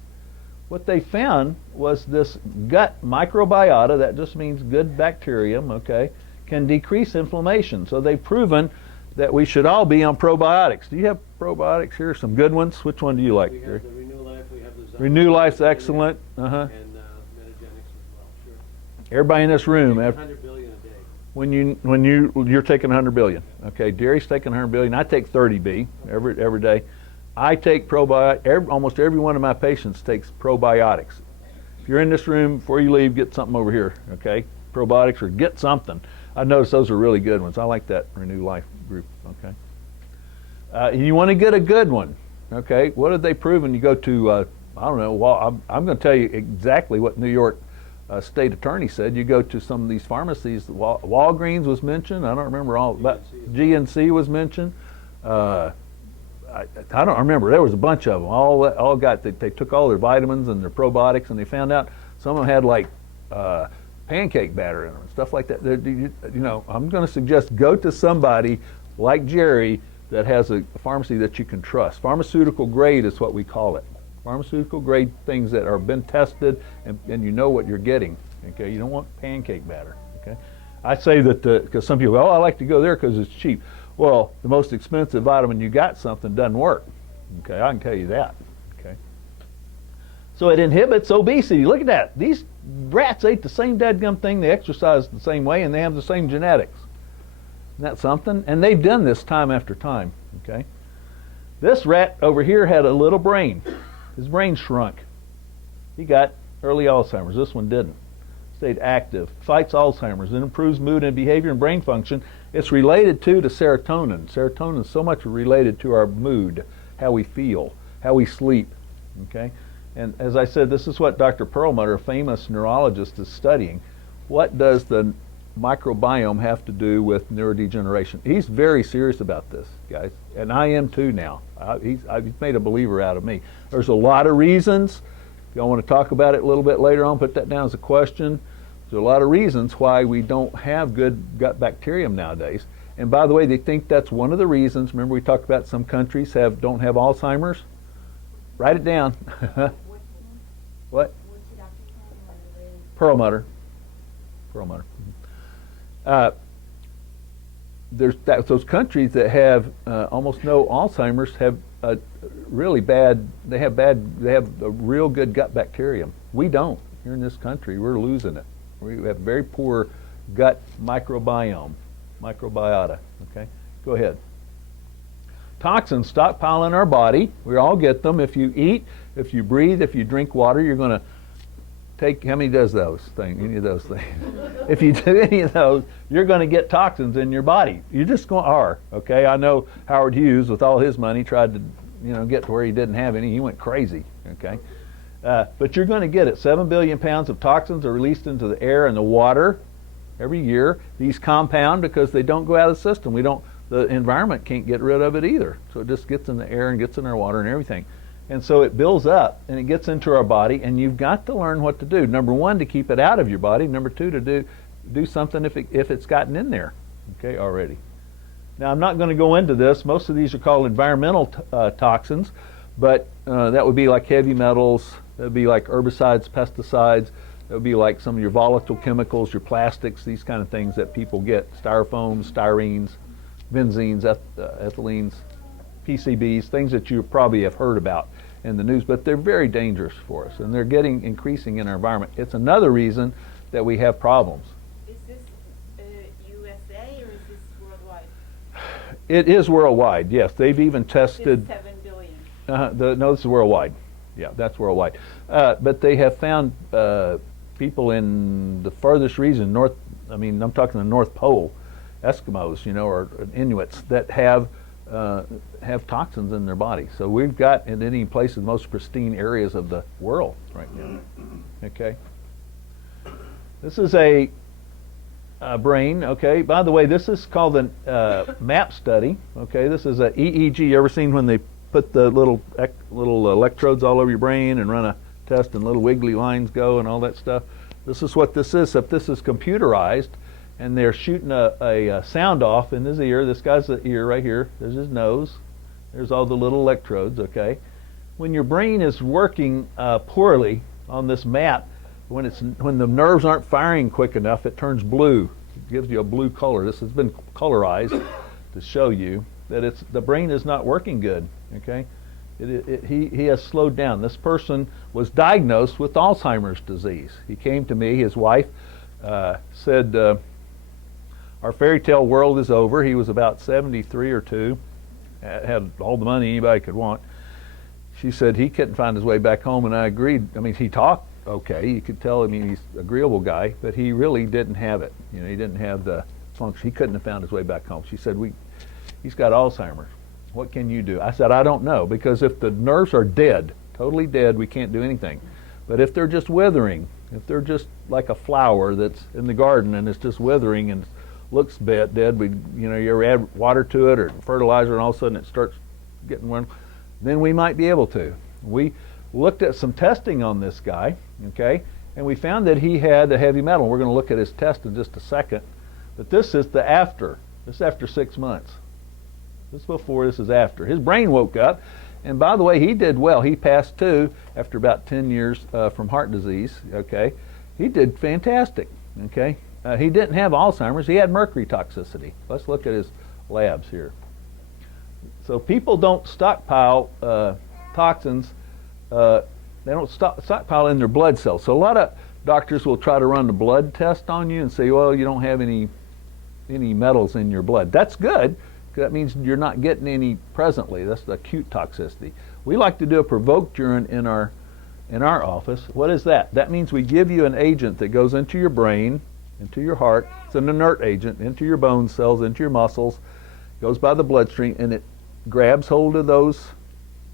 What they found was this gut microbiota, that just means good bacterium, okay, can decrease inflammation. So they've proven that we should all be on probiotics. Do you have probiotics here? Some good ones? Which one do you like? We have the Renew Life, we have the Renew Life's excellent. And Metagenics as well, sure. Everybody in this room, 100 billion a day. when you're taking 100 billion. Okay, Jerry's taking 100 billion. I take 30B every day. I take probiotics. Almost every one of my patients takes probiotics. If you're in this room, before you leave, get something over here, okay? Probiotics, or get something. I noticed those are really good ones. I like that Renew Life group, okay? You want to get a good one, okay? What have they proven? You go to, I don't know, well, I'm going to tell you exactly what New York state attorney said. You go to some of these pharmacies, Walgreens was mentioned. I don't remember all, but GNC was mentioned. I don't remember. There was a bunch of them. All got. They took all their vitamins and their probiotics, and they found out some of them had like pancake batter in them and stuff like that. I'm going to suggest go to somebody like Jerry that has a pharmacy that you can trust. Pharmaceutical grade is what we call it. Pharmaceutical grade things that are been tested and you know what you're getting. Okay, you don't want pancake batter. Okay, I say that because some people go, I like to go there because it's cheap. Well, the most expensive vitamin you got something doesn't work. Okay, I can tell you that. Okay, so it inhibits obesity. Look at that. These rats ate the same dadgum thing. They exercised the same way, and they have the same genetics. Isn't that something? And they've done this time after time. Okay, This rat over here had a little brain. His brain shrunk. He got early Alzheimer's. This one didn't. Stayed active, fights Alzheimer's, and improves mood and behavior and brain function. It's related to serotonin. Serotonin is so much related to our mood, how we feel, how we sleep. Okay? And as I said, this is what Dr. Perlmutter, a famous neurologist, is studying. What does the microbiome have to do with neurodegeneration? He's very serious about this, guys, and I am too now. He's made a believer out of me. There's a lot of reasons. If y'all want to talk about it a little bit later on, put that down as a question. There's a lot of reasons why we don't have good gut bacterium nowadays. And by the way, they think that's one of the reasons. Remember we talked about some countries don't have Alzheimer's? Write it down. What? Perlmutter. Perlmutter. There's those countries that have almost no Alzheimer's have really bad. They have a real good gut bacterium. We don't. Here in this country, we're losing it. We have very poor gut microbiome, microbiota. Okay, go ahead. Toxins stockpile in our body. We all get them. If you eat, if you breathe, if you drink water, you're going to take, how many does those things? Any of those things? If you do any of those, you're going to get toxins in your body. You just are. Okay, I know Howard Hughes, with all his money, tried to get to where he didn't have any. He went crazy. Okay, but you're going to get it. 7 billion pounds of toxins are released into the air and the water every year. These compound because they don't go out of the system. The environment can't get rid of it either. So it just gets in the air and gets in our water and everything. And so it builds up and it gets into our body, and you've got to learn what to do. Number one, to keep it out of your body. Number two, to do something if it's gotten in there, okay, already. Now, I'm not going to go into this. Most of these are called environmental toxins, but that would be like heavy metals. That would be like herbicides, pesticides. That would be like some of your volatile chemicals, your plastics, these kind of things that people get, styrofoams, styrenes, benzenes, ethylenes, PCBs, things that you probably have heard about in the news, but they're very dangerous for us, and they're increasing in our environment. It's another reason that we have problems. Is this USA or is this worldwide? It is worldwide, yes. They've even tested... This 7 billion. No, this is worldwide. Yeah, that's worldwide. But they have found people in the furthest region, I'm talking the North Pole, Eskimos, or Inuits, that have toxins in their body. So we've got in any place in the most pristine areas of the world right now. Okay. This is a brain. Okay. By the way, this is called the MAP study. Okay. This is a EEG. You ever seen when they put the little electrodes all over your brain and run a test and little wiggly lines go and all that stuff? This is what this is. If this is computerized, and they're shooting a sound off in his ear. This guy's the ear right here. There's his nose. There's all the little electrodes, okay? When your brain is working poorly on this map, when the nerves aren't firing quick enough, it turns blue. It gives you a blue color. This has been colorized to show you that the brain is not working good, okay? He has slowed down. This person was diagnosed with Alzheimer's disease. He came to me. His wife said, our fairy tale world is over. He was about 73 or 2, had all the money anybody could want. She said he couldn't find his way back home, and I agreed. He talked okay. You could tell, he's an agreeable guy, but he really didn't have it. He didn't have the function. He couldn't have found his way back home. She said, he's got Alzheimer's. What can you do? I said, I don't know, because if the nerves are dead, totally dead, we can't do anything. But if they're just withering, if they're just like a flower that's in the garden and it's just withering and looks dead, you ever add water to it or fertilizer and all of a sudden it starts getting warm, then we might be able to. We looked at some testing on this guy, okay, and we found that he had a heavy metal. We're going to look at his test in just a second, but this is the after. This is after 6 months. This is before, this is after. His brain woke up, and by the way, he did well. He passed 2 after about 10 years from heart disease, okay. He did fantastic, okay. He didn't have Alzheimer's. He had mercury toxicity. Let's look at his labs here. So people don't stockpile toxins. They don't stockpile in their blood cells. So a lot of doctors will try to run the blood test on you and say, well, you don't have any metals in your blood. That's good. That means you're not getting any presently. That's the acute toxicity. We like to do a provoked urine in our office. What is that? That means we give you an agent that goes into your brain, into your heart. It's an inert agent, into your bone cells, into your muscles, goes by the bloodstream, and it grabs hold of those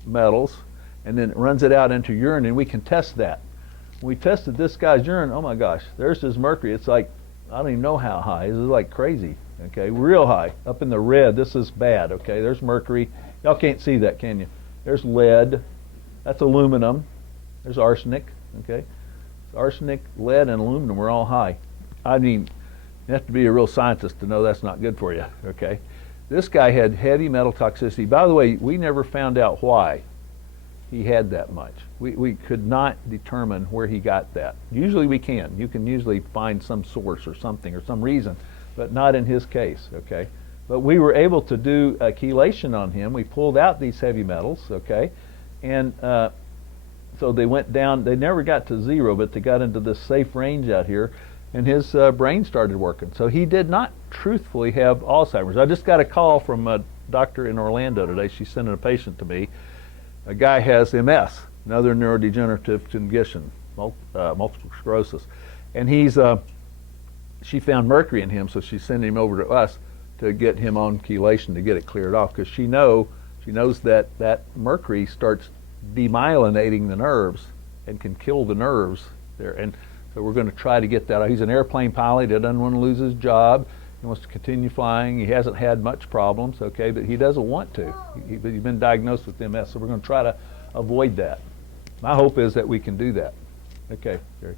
metals, and then it runs it out into urine, and we can test that. When we tested this guy's urine, oh my gosh, there's his mercury. It's like, I don't even know how high. This is like crazy, okay? Real high, up in the red. This is bad, okay? There's mercury. Y'all can't see that, can you? There's lead. That's aluminum. There's arsenic, okay? Arsenic, lead, and aluminum are all high. I mean, you have to be a real scientist to know that's not good for you, okay? This guy had heavy metal toxicity. By the way, we never found out why he had that much. We could not determine where he got that. Usually we can. You can usually find some source or something or some reason, but not in his case, okay? But we were able to do a chelation on him. We pulled out these heavy metals, okay? And so they went down. They never got to zero, but they got into this safe range out here, and his brain started working. So he did not truthfully have Alzheimer's. I just got a call from a doctor in Orlando today. She's sending a patient to me. A guy has MS, another neurodegenerative condition, multiple sclerosis, and she found mercury in him, so she's sending him over to us to get him on chelation to get it cleared off, because she knows that mercury starts demyelinating the nerves and can kill the nerves there. And so we're going to try to get that out. He's an airplane pilot. He doesn't want to lose his job. He wants to continue flying. He hasn't had much problems, okay, but he doesn't want to. He's been diagnosed with MS, so we're going to try to avoid that. My hope is that we can do that. Okay, Gary.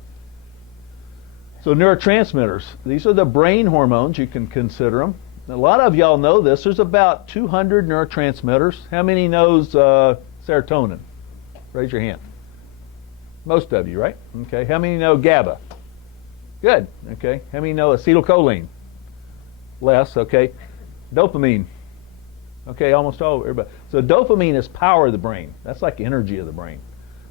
So neurotransmitters, these are the brain hormones. You can consider them. A lot of y'all know this. There's about 200 neurotransmitters. How many knows serotonin? Raise your hand. Most of you, right? Okay. How many know GABA? Good. Okay. How many know acetylcholine? Less. Okay. Dopamine. Okay. Almost all everybody. So dopamine is power of the brain. That's like energy of the brain.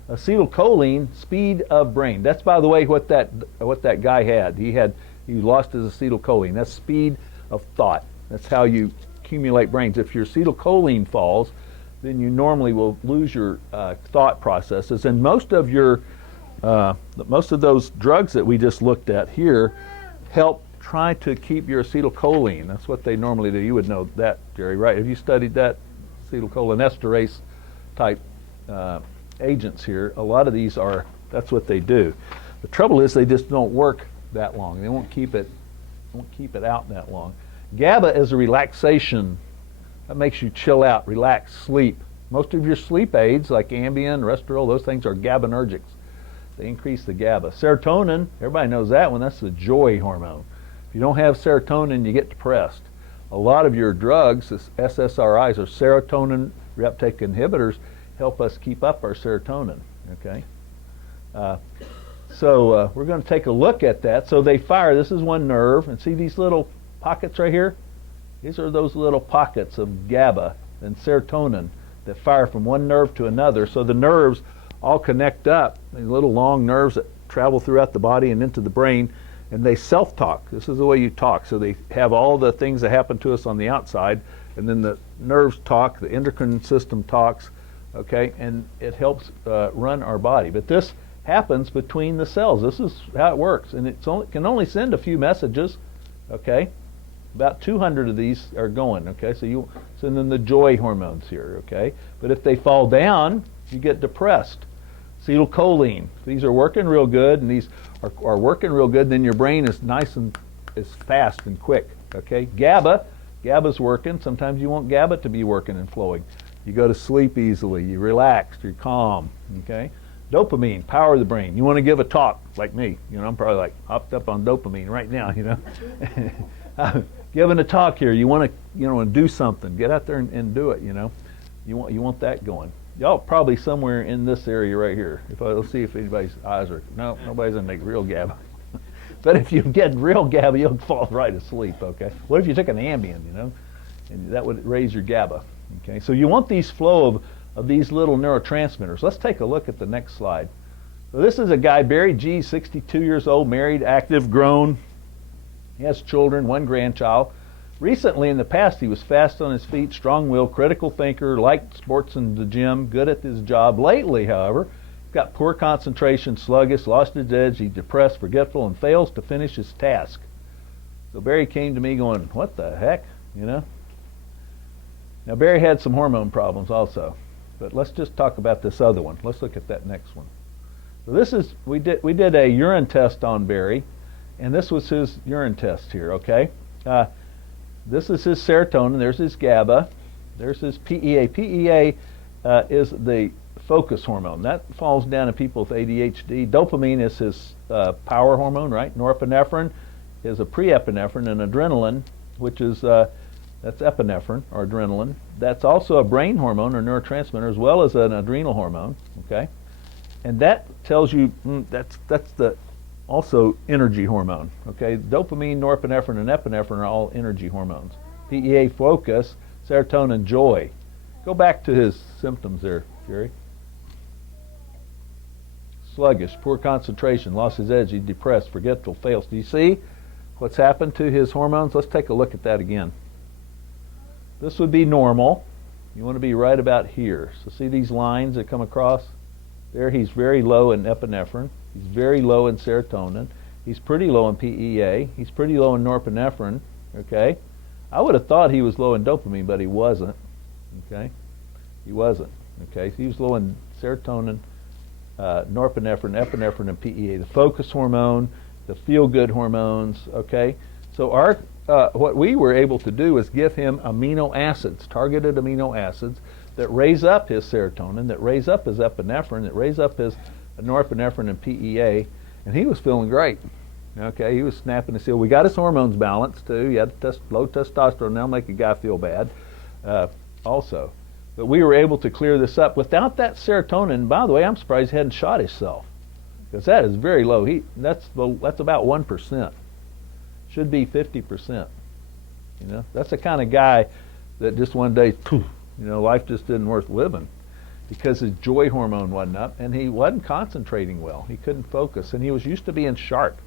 Acetylcholine, speed of brain. That's, by the way, what that guy had. He lost his acetylcholine. That's speed of thought. That's how you accumulate brains. If your acetylcholine falls, then you normally will lose your thought processes. And most of those drugs that we just looked at here help try to keep your acetylcholine. That's what they normally do. You would know that, Jerry, right? Have you studied that? Acetylcholinesterase type agents here. A lot of these that's what they do. The trouble is they just don't work that long. They won't keep it out that long. GABA is a relaxation. That makes you chill out, relax, sleep. Most of your sleep aids, like Ambien, Restoril, those things are GABAergics. They increase the GABA. Serotonin, everybody knows that one. That's the joy hormone. If you don't have serotonin, you get depressed. A lot of your drugs, SSRIs, or serotonin reuptake inhibitors, help us keep up our serotonin. Okay. So we're going to take a look at that. So they fire. This is one nerve, and see these little pockets right here? These are those little pockets of GABA and serotonin that fire from one nerve to another. So the nerves all connect up, these little long nerves that travel throughout the body and into the brain, and they self-talk. This is the way you talk. So they have all the things that happen to us on the outside, and then the nerves talk, the endocrine system talks, okay, and it helps run our body. But this happens between the cells. This is how it works, and it can only send a few messages, okay? About 200 of these are going, okay? So you send in the joy hormones here, okay? But if they fall down, you get depressed. Acetylcholine, these are working real good, and these are working real good, then your brain is nice and is fast and quick, okay? GABA's working. Sometimes you want GABA to be working and flowing. You go to sleep easily, you relax, you're calm, okay? Dopamine, power of the brain. You want to give a talk, like me. You know, I'm probably like hopped up on dopamine right now, you know. Giving a talk here, you want to do something. Get out there and do it, you know. You want that going. Y'all probably somewhere in this area right here. Let's see if anybody's eyes are, no, nobody's in the real GABA. But if you get real GABA, you'll fall right asleep, okay? What if you took an Ambien, you know? And that would raise your GABA, okay? So you want these flow of these little neurotransmitters. Let's take a look at the next slide. So this is a guy, Barry G., 62 years old, married, active, grown. He has children, one grandchild. Recently, in the past, he was fast on his feet, strong-willed, critical thinker, liked sports and the gym, good at his job. Lately, however, he's got poor concentration, sluggish, lost his edge, he's depressed, forgetful, and fails to finish his task. So Barry came to me going, what the heck, you know? Now, Barry had some hormone problems also, but let's just talk about this other one. Let's look at that next one. So this is, we did a urine test on Barry, and this was his urine test here, okay? This is his serotonin, there's his GABA, there's his PEA. PEA is the focus hormone. That falls down in people with ADHD. Dopamine is his power hormone, right? Norepinephrine is a preepinephrine, and adrenaline, which is, that's epinephrine, or adrenaline. That's also a brain hormone or neurotransmitter, as well as an adrenal hormone, okay? And that tells you, that's the also energy hormone, okay? Dopamine, norepinephrine, and epinephrine are all energy hormones. PEA, focus, serotonin, joy. Go back to his symptoms there, Jerry. Sluggish, poor concentration, lost his edge, he's depressed, forgetful, fails. Do you see what's happened to his hormones? Let's take a look at that again. This would be normal. You want to be right about here. So see these lines that come across? There he's very low in epinephrine. He's very low in serotonin. He's pretty low in PEA. He's pretty low in norepinephrine, okay? I would have thought he was low in dopamine, but he wasn't, okay? He wasn't, okay? So he was low in serotonin, norepinephrine, epinephrine, and PEA, the focus hormone, the feel-good hormones, okay? So our what we were able to do is give him amino acids, targeted amino acids, that raise up his serotonin, that raise up his epinephrine, that raise up his norepinephrine and PEA, and he was feeling great. Okay, he was snapping his heel. We got his hormones balanced too. He had low testosterone. That'll make a guy feel bad, also. But we were able to clear this up without that serotonin. By the way, I'm surprised he hadn't shot himself, because that is very low. That's about 1%. Should be 50%. You know, that's the kind of guy that just one day, poof, you know, life just isn't worth living, because his joy hormone wasn't up, and he wasn't concentrating well. He couldn't focus, and he was used to being sharp.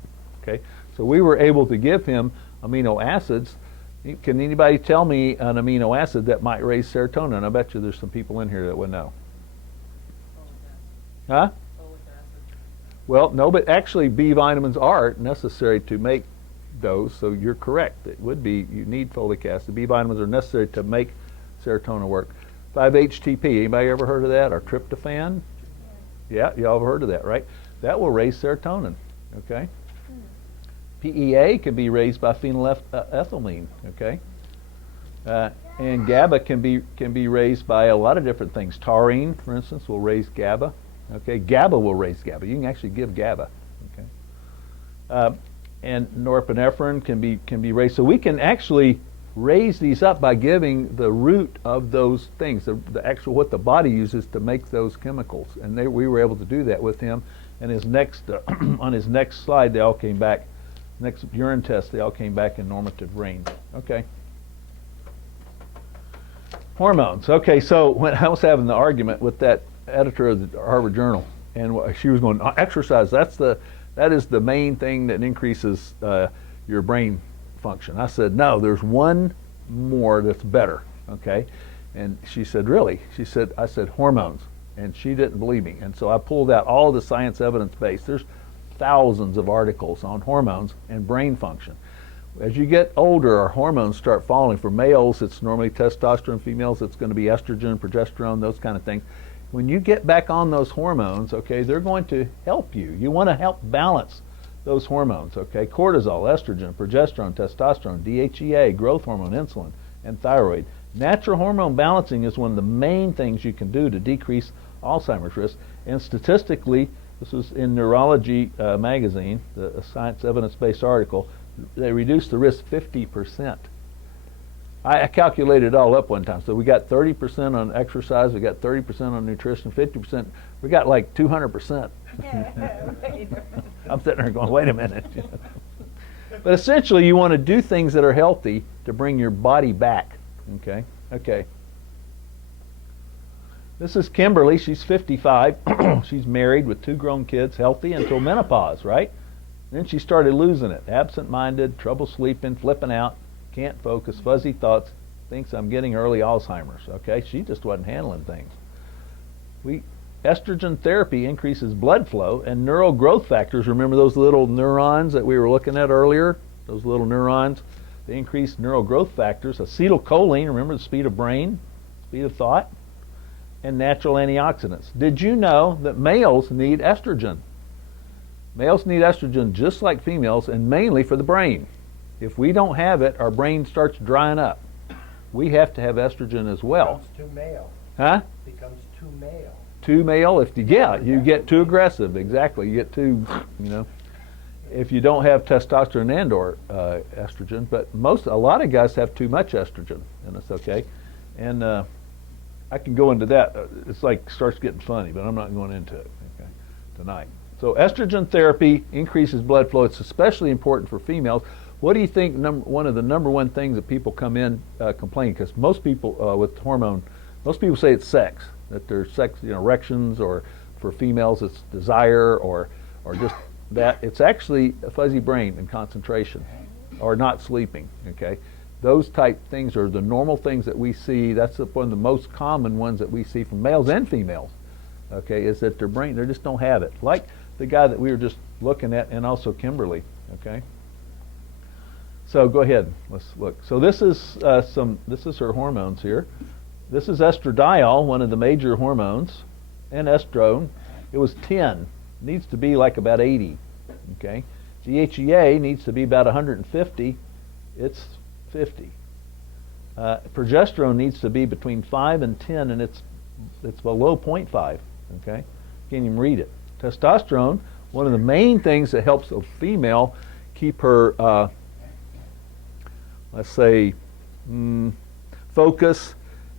Okay, so we were able to give him amino acids. Can anybody tell me an amino acid that might raise serotonin? I bet you there's some people in here that would know. Huh? Well, no, but actually B vitamins are necessary to make those, so you're correct. It would be, you need folic acid. B vitamins are necessary to make serotonin work. 5-HTP, anybody ever heard of that? Or tryptophan? Yeah, y'all have heard of that, right? That will raise serotonin, okay? PEA can be raised by phenylethylamine, okay? And GABA can be raised by a lot of different things. Taurine, for instance, will raise GABA, okay? GABA will raise GABA. You can actually give GABA, okay? And norepinephrine can be raised. So we can actually raise these up by giving the root of those things, the actual what the body uses to make those chemicals. And we were able to do that with him. And his next on his next slide, they all came back. Next urine test, they all came back in normative range. Okay. Hormones. Okay, so when I was having the argument with that editor of the Harvard Journal, and she was going, exercise, that is the main thing that increases your brain function. I said, no, there's one more that's better, okay? And she said, really? I said, hormones. And she didn't believe me. And so I pulled out all the science evidence base. There's thousands of articles on hormones and brain function. As you get older, our hormones start falling. For males, it's normally testosterone. Females, it's going to be estrogen, progesterone, those kind of things. When you get back on those hormones, okay, they're going to help you. You want to help balance those hormones, okay? Cortisol, estrogen, progesterone, testosterone, DHEA, growth hormone, insulin, and thyroid. Natural hormone balancing is one of the main things you can do to decrease Alzheimer's risk. And statistically, this was in Neurology magazine, the science evidence-based article, they reduced the risk 50%. I calculated it all up one time. So we got 30% on exercise, we got 30% on nutrition, 50%. We got like 200%. I'm sitting there going, wait a minute. But essentially, you want to do things that are healthy to bring your body back. Okay. Okay. This is Kimberly. She's 55. She's married with 2 grown kids, healthy until menopause, right? Then she started losing it. Absent-minded, trouble sleeping, flipping out, can't focus, fuzzy thoughts, thinks I'm getting early Alzheimer's. Okay, she just wasn't handling things. Estrogen therapy increases blood flow and neural growth factors. Remember those little neurons that we were looking at earlier? Those little neurons, they increase neural growth factors. Acetylcholine, remember the speed of brain, speed of thought, and natural antioxidants. Did you know that males need estrogen? Males need estrogen just like females, and mainly for the brain. If we don't have it, our brain starts drying up. We have to have estrogen as well. Becomes too male. Huh? Becomes too male. Too male, you get too aggressive. Exactly, you get too, if you don't have testosterone and or estrogen. But a lot of guys have too much estrogen, and it's okay. And I can go into that. It's like starts getting funny, but I'm not going into it tonight. So estrogen therapy increases blood flow. It's especially important for females. What do you think one of the number one things that people come in complaining? Because most people with hormone, most people say it's sex, that there's sex, erections, or for females it's desire, or just that. It's actually a fuzzy brain and concentration, or not sleeping. Okay, those type things are the normal things that we see. That's one of the most common ones that we see from males and females. Okay, is that their brain, they just don't have it. Like the guy that we were just looking at, and also Kimberly. Okay. So go ahead, let's look. So this is her hormones here. This is estradiol, one of the major hormones, and estrone. It was 10. Needs to be like about 80. Okay. DHEA needs to be about 150. It's 50. Progesterone needs to be between 5 and 10, and it's below 0.5. Okay. Can't even read it. Testosterone, one of the main things that helps a female keep her let's say, focus,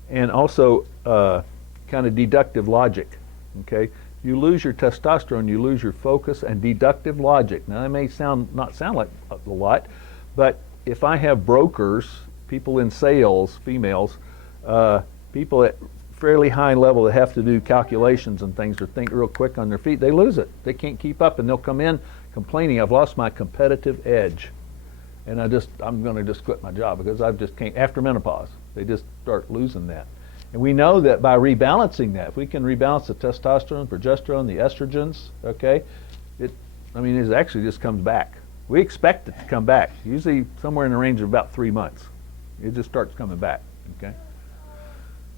and also kind of deductive logic. Okay, you lose your testosterone, you lose your focus and deductive logic. Now that may not sound like a lot, but if I have brokers, people in sales, females, people at fairly high level that have to do calculations and things or think real quick on their feet, they lose it. They can't keep up, and they'll come in complaining, I've lost my competitive edge. And I'm going to just quit my job because I just can't, after menopause, they just start losing that. And we know that by rebalancing that, if we can rebalance the testosterone, progesterone, the estrogens, okay, it actually just comes back. We expect it to come back, usually somewhere in the range of about 3 months. It just starts coming back, okay?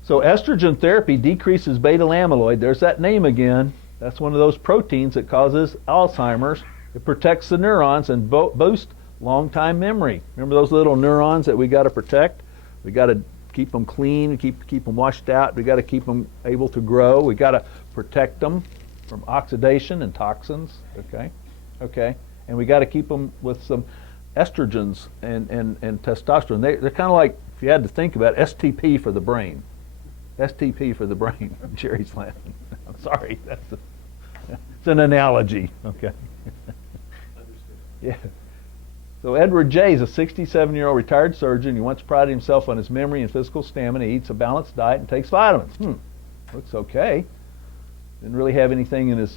So estrogen therapy decreases beta amyloid. There's that name again. That's one of those proteins that causes Alzheimer's. It protects the neurons and boosts long-time memory. Remember those little neurons that we got to protect? We got to keep them clean, keep them washed out. We got to keep them able to grow. We got to protect them from oxidation and toxins. Okay, and we got to keep them with some estrogens and testosterone. They're kind of like, if you had to think about it, STP for the brain. STP for the brain. Jerry's laughing. I'm sorry. It's an analogy. Okay. Yeah. So Edward J. is a 67-year-old retired surgeon. He once prided himself on his memory and physical stamina. He eats a balanced diet and takes vitamins. Looks okay. Didn't really have anything in his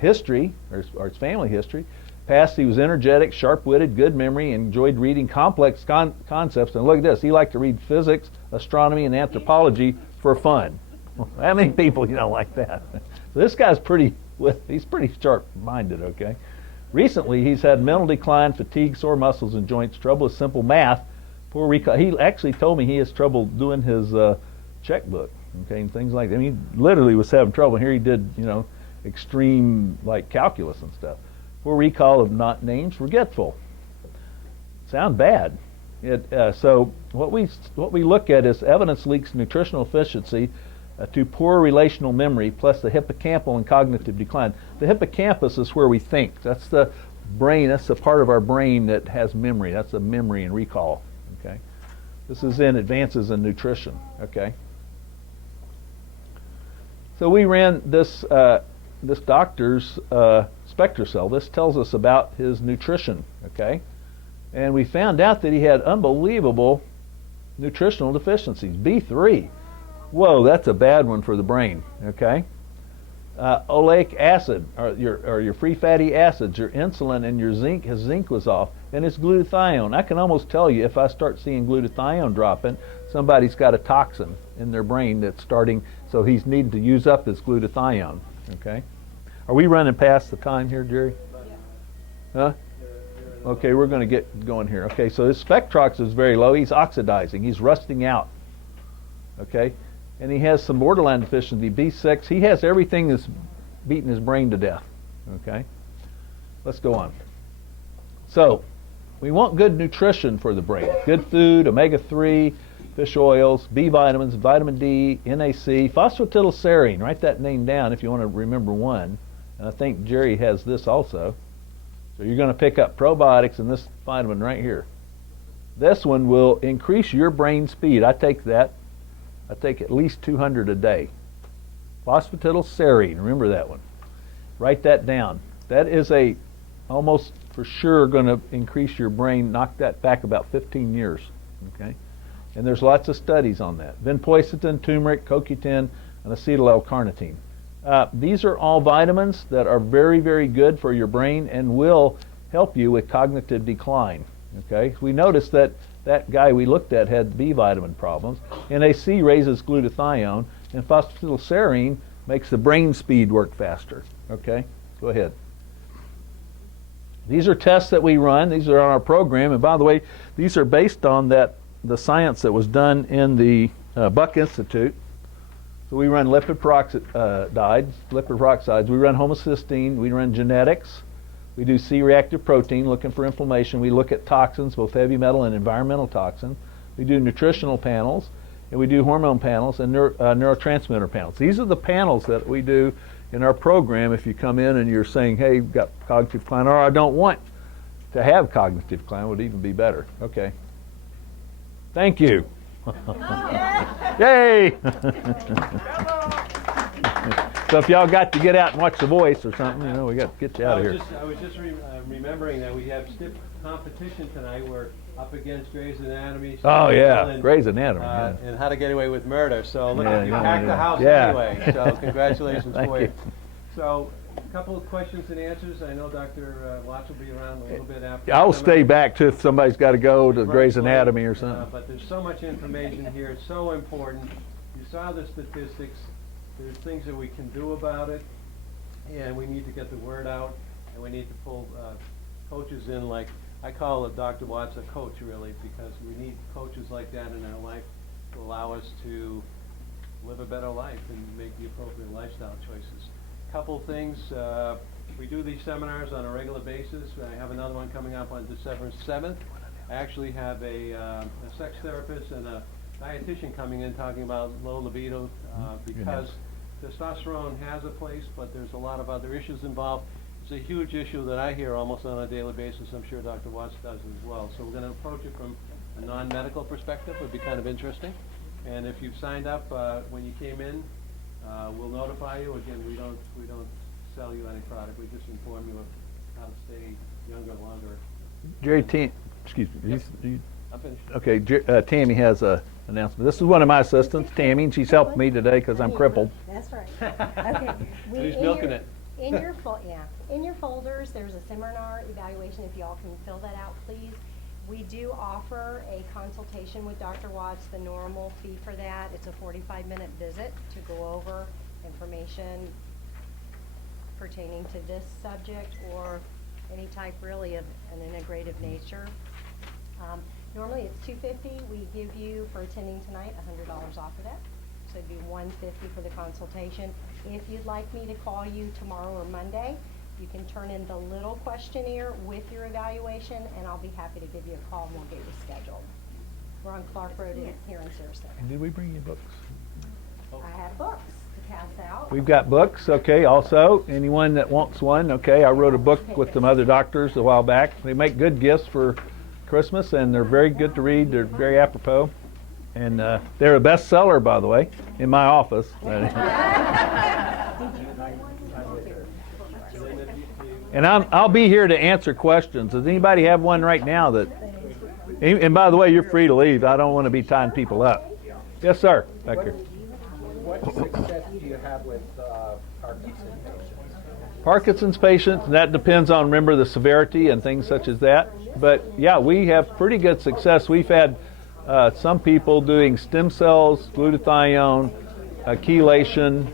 history or his family history. Past, he was energetic, sharp-witted, good memory, and enjoyed reading complex concepts. And look at this. He liked to read physics, astronomy, and anthropology for fun. How many people like that? So this guy's he's pretty sharp-minded, okay? Recently, he's had mental decline, fatigue, sore muscles and joints, trouble with simple math, poor recall. He actually told me he has trouble doing his checkbook, okay, and things like that. I mean, he literally was having trouble. Here he did, extreme like calculus and stuff. Poor recall of not names, forgetful. Sound bad. So what we look at is evidence links nutritional efficiency to poor relational memory, plus the hippocampal and cognitive decline. The hippocampus is where we think. That's the brain. That's the part of our brain that has memory. That's the memory and recall. Okay. This is in advances in nutrition. Okay. So we ran this doctor's SpectraCell. This tells us about his nutrition. Okay. And we found out that he had unbelievable nutritional deficiencies. B3. Whoa, that's a bad one for the brain, okay? oleic acid, or your free fatty acids, your insulin, and your zinc. His zinc was off, and it's glutathione. I can almost tell you if I start seeing glutathione dropping, somebody's got a toxin in their brain that's starting, so he's needing to use up his glutathione. Okay, are we running past the time here, Jerry? Huh? Okay, we're going to get going here. Okay, so his spectrox is very low. He's oxidizing. He's rusting out. Okay, and he has some borderline deficiency, B6. He has everything that's beating his brain to death. Okay, let's go on. So, we want good nutrition for the brain. Good food, omega-3, fish oils, B vitamins, vitamin D, NAC, phosphatidylserine. Write that name down if you want to remember one. And I think Jerry has this also. So you're going to pick up probiotics and this vitamin right here. This one will increase your brain speed. I take that. I take at least 200 a day. Phosphatidylserine, remember that one. Write that down. That is almost for sure going to increase your brain, knock that back about 15 years. Okay? And there's lots of studies on that. Vinpocetine, turmeric, CoQ10, and acetyl L-carnitine. These are all vitamins that are very, very good for your brain and will help you with cognitive decline. Okay, we noticed that that guy we looked at had B vitamin problems. NAC raises glutathione, and phosphatidylserine makes the brain speed work faster. Okay, go ahead. These are tests that we run. These are on our program, and by the way, these are based on the science that was done in the Buck Institute. So we run lipid peroxides, we run homocysteine, we run genetics, we do C-reactive protein, looking for inflammation, we look at toxins, both heavy metal and environmental toxin, we do nutritional panels, and we do hormone panels and neurotransmitter panels. These are the panels that we do in our program if you come in and you're saying, hey, you've got cognitive decline, or I don't want to have cognitive decline, would even be better. Okay. Thank you. Yay! So if y'all got to get out and watch The Voice or something, you know, we got to get you out of here. I was just remembering that we have stiff competition tonight. We're up against Grey's Anatomy. Oh yeah, Grey's Anatomy. And How to Get Away with Murder. So look, Yeah, you yeah, packed the yeah. house Yeah. anyway. So congratulations Thank for you. you. So a couple of questions and answers. I know Dr. Watts will be around a little bit after. I'll the stay seminar. back too if somebody's got to go to Right, Grey's right. Anatomy or something. But there's so much information here. It's so important. You saw the statistics. There's things that we can do about it, and we need to get the word out, and we need to pull coaches in. Like I call Dr. Watts a coach, really, because we need coaches like that in our life to allow us to live a better life and make the appropriate lifestyle choices. Couple things. We do these seminars on a regular basis. I have another one coming up on December 7th. I actually have a sex therapist and a dietitian coming in talking about low libido because testosterone has a place, but there's a lot of other issues involved. It's a huge issue that I hear almost on a daily basis. I'm sure Dr. Watts does as well. So we're going to approach it from a non-medical perspective. It would be kind of interesting. And if you've signed up when you came in, we'll notify you. Again, we don't sell you any product. We just inform you of how to stay younger longer. Jerry, excuse me. Yep. You- I'm finished. Okay, Tammy has an announcement. This is one of my assistants, Tammy, and she's helped me today because I'm crippled. That's right. Okay. And he's milking it. In your folders, there's a seminar evaluation. If y'all can fill that out, please. We do offer a consultation with Dr. Watts. The normal fee for that, it's a 45-minute visit to go over information pertaining to this subject or any type really of an integrative nature. Normally it's $250. We give you, for attending tonight, $100 off of that. So it'd be $150 for the consultation. If you'd like me to call you tomorrow or Monday, you can turn in the little questionnaire with your evaluation, and I'll be happy to give you a call and we'll get you scheduled. We're on Clark Road here in Sarasota. Did we bring you books? I have books to pass out. We've got books, okay, also. Anyone that wants one, okay. I wrote a book with some other doctors a while back. They make good gifts for Christmas, and they're very good to read. They're very apropos. And they're a bestseller, by the way, in my office. And I'll be here to answer questions. Does anybody have one right now that... And by the way, you're free to leave. I don't want to be tying people up. Yes, sir. Back here. What success do you have with Parkinson's Parkinson's patients, and that depends on, remember, the severity and things such as that. But yeah, we have pretty good success. We've had some people doing stem cells, glutathione, chelation.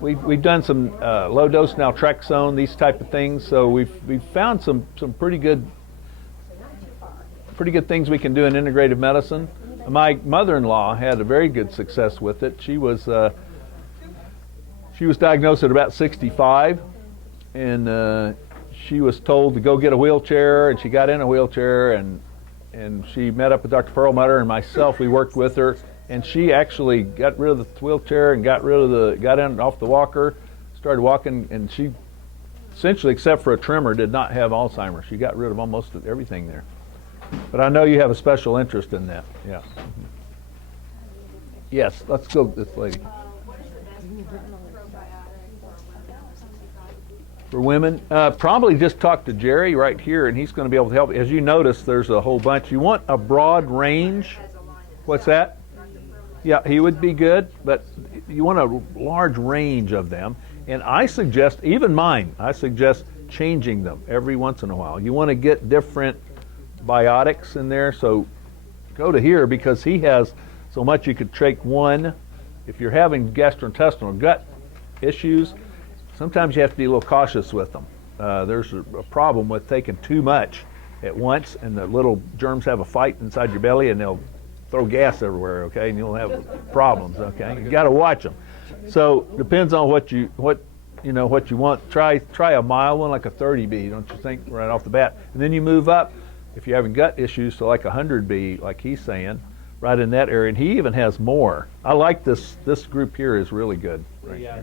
We've done some low dose naltrexone, these type of things. So we've found some pretty good things we can do in integrative medicine. My mother-in-law had a very good success with it. She was diagnosed at about 65, and she was told to go get a wheelchair, and she got in a wheelchair, and she met up with Dr. Perlmutter and myself. We worked with her, and she actually got rid of the wheelchair and got in off the walker, started walking, and she essentially, except for a tremor, did not have Alzheimer's. She got rid of almost everything there. But I know you have a special interest in that. Yeah. Yes, let's go with this lady. For women, probably just talk to Jerry right here, and he's going to be able to help. As you notice, there's a whole bunch. You want a broad range. What's that? Yeah, he would be good, but you want a large range of them. And I suggest, even mine, I suggest changing them every once in a while. You want to get different biotics in there, so go to here because he has so much. You could take one. If you're having gastrointestinal gut issues, sometimes you have to be a little cautious with them. There's a problem with taking too much at once, and the little germs have a fight inside your belly, and they'll throw gas everywhere, okay, and you'll have problems, okay? You got to watch them. So depends on what you want. Try a mild one like a 30B, don't you think, right off the bat, and then you move up. If you're having gut issues, to like 100B, like he's saying, right in that area, and he even has more. I like this. This group here is really good. Right Yeah.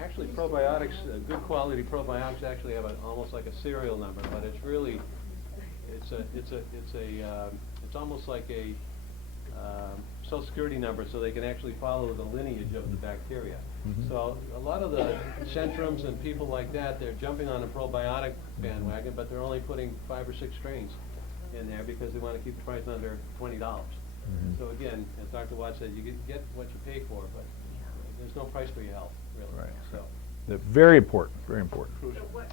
Actually, probiotics, good quality probiotics actually have almost like a serial number, but it's really, it's almost like a social security number, so they can actually follow the lineage of the bacteria. Mm-hmm. So a lot of the centrums and people like that, they're jumping on a probiotic bandwagon, but they're only putting 5 or 6 strains in there because they want to keep the price under $20. Mm-hmm. So again, as Dr. Watts said, you get what you pay for, but there's no price for your health, really. Right. So. Very important. Very important. So what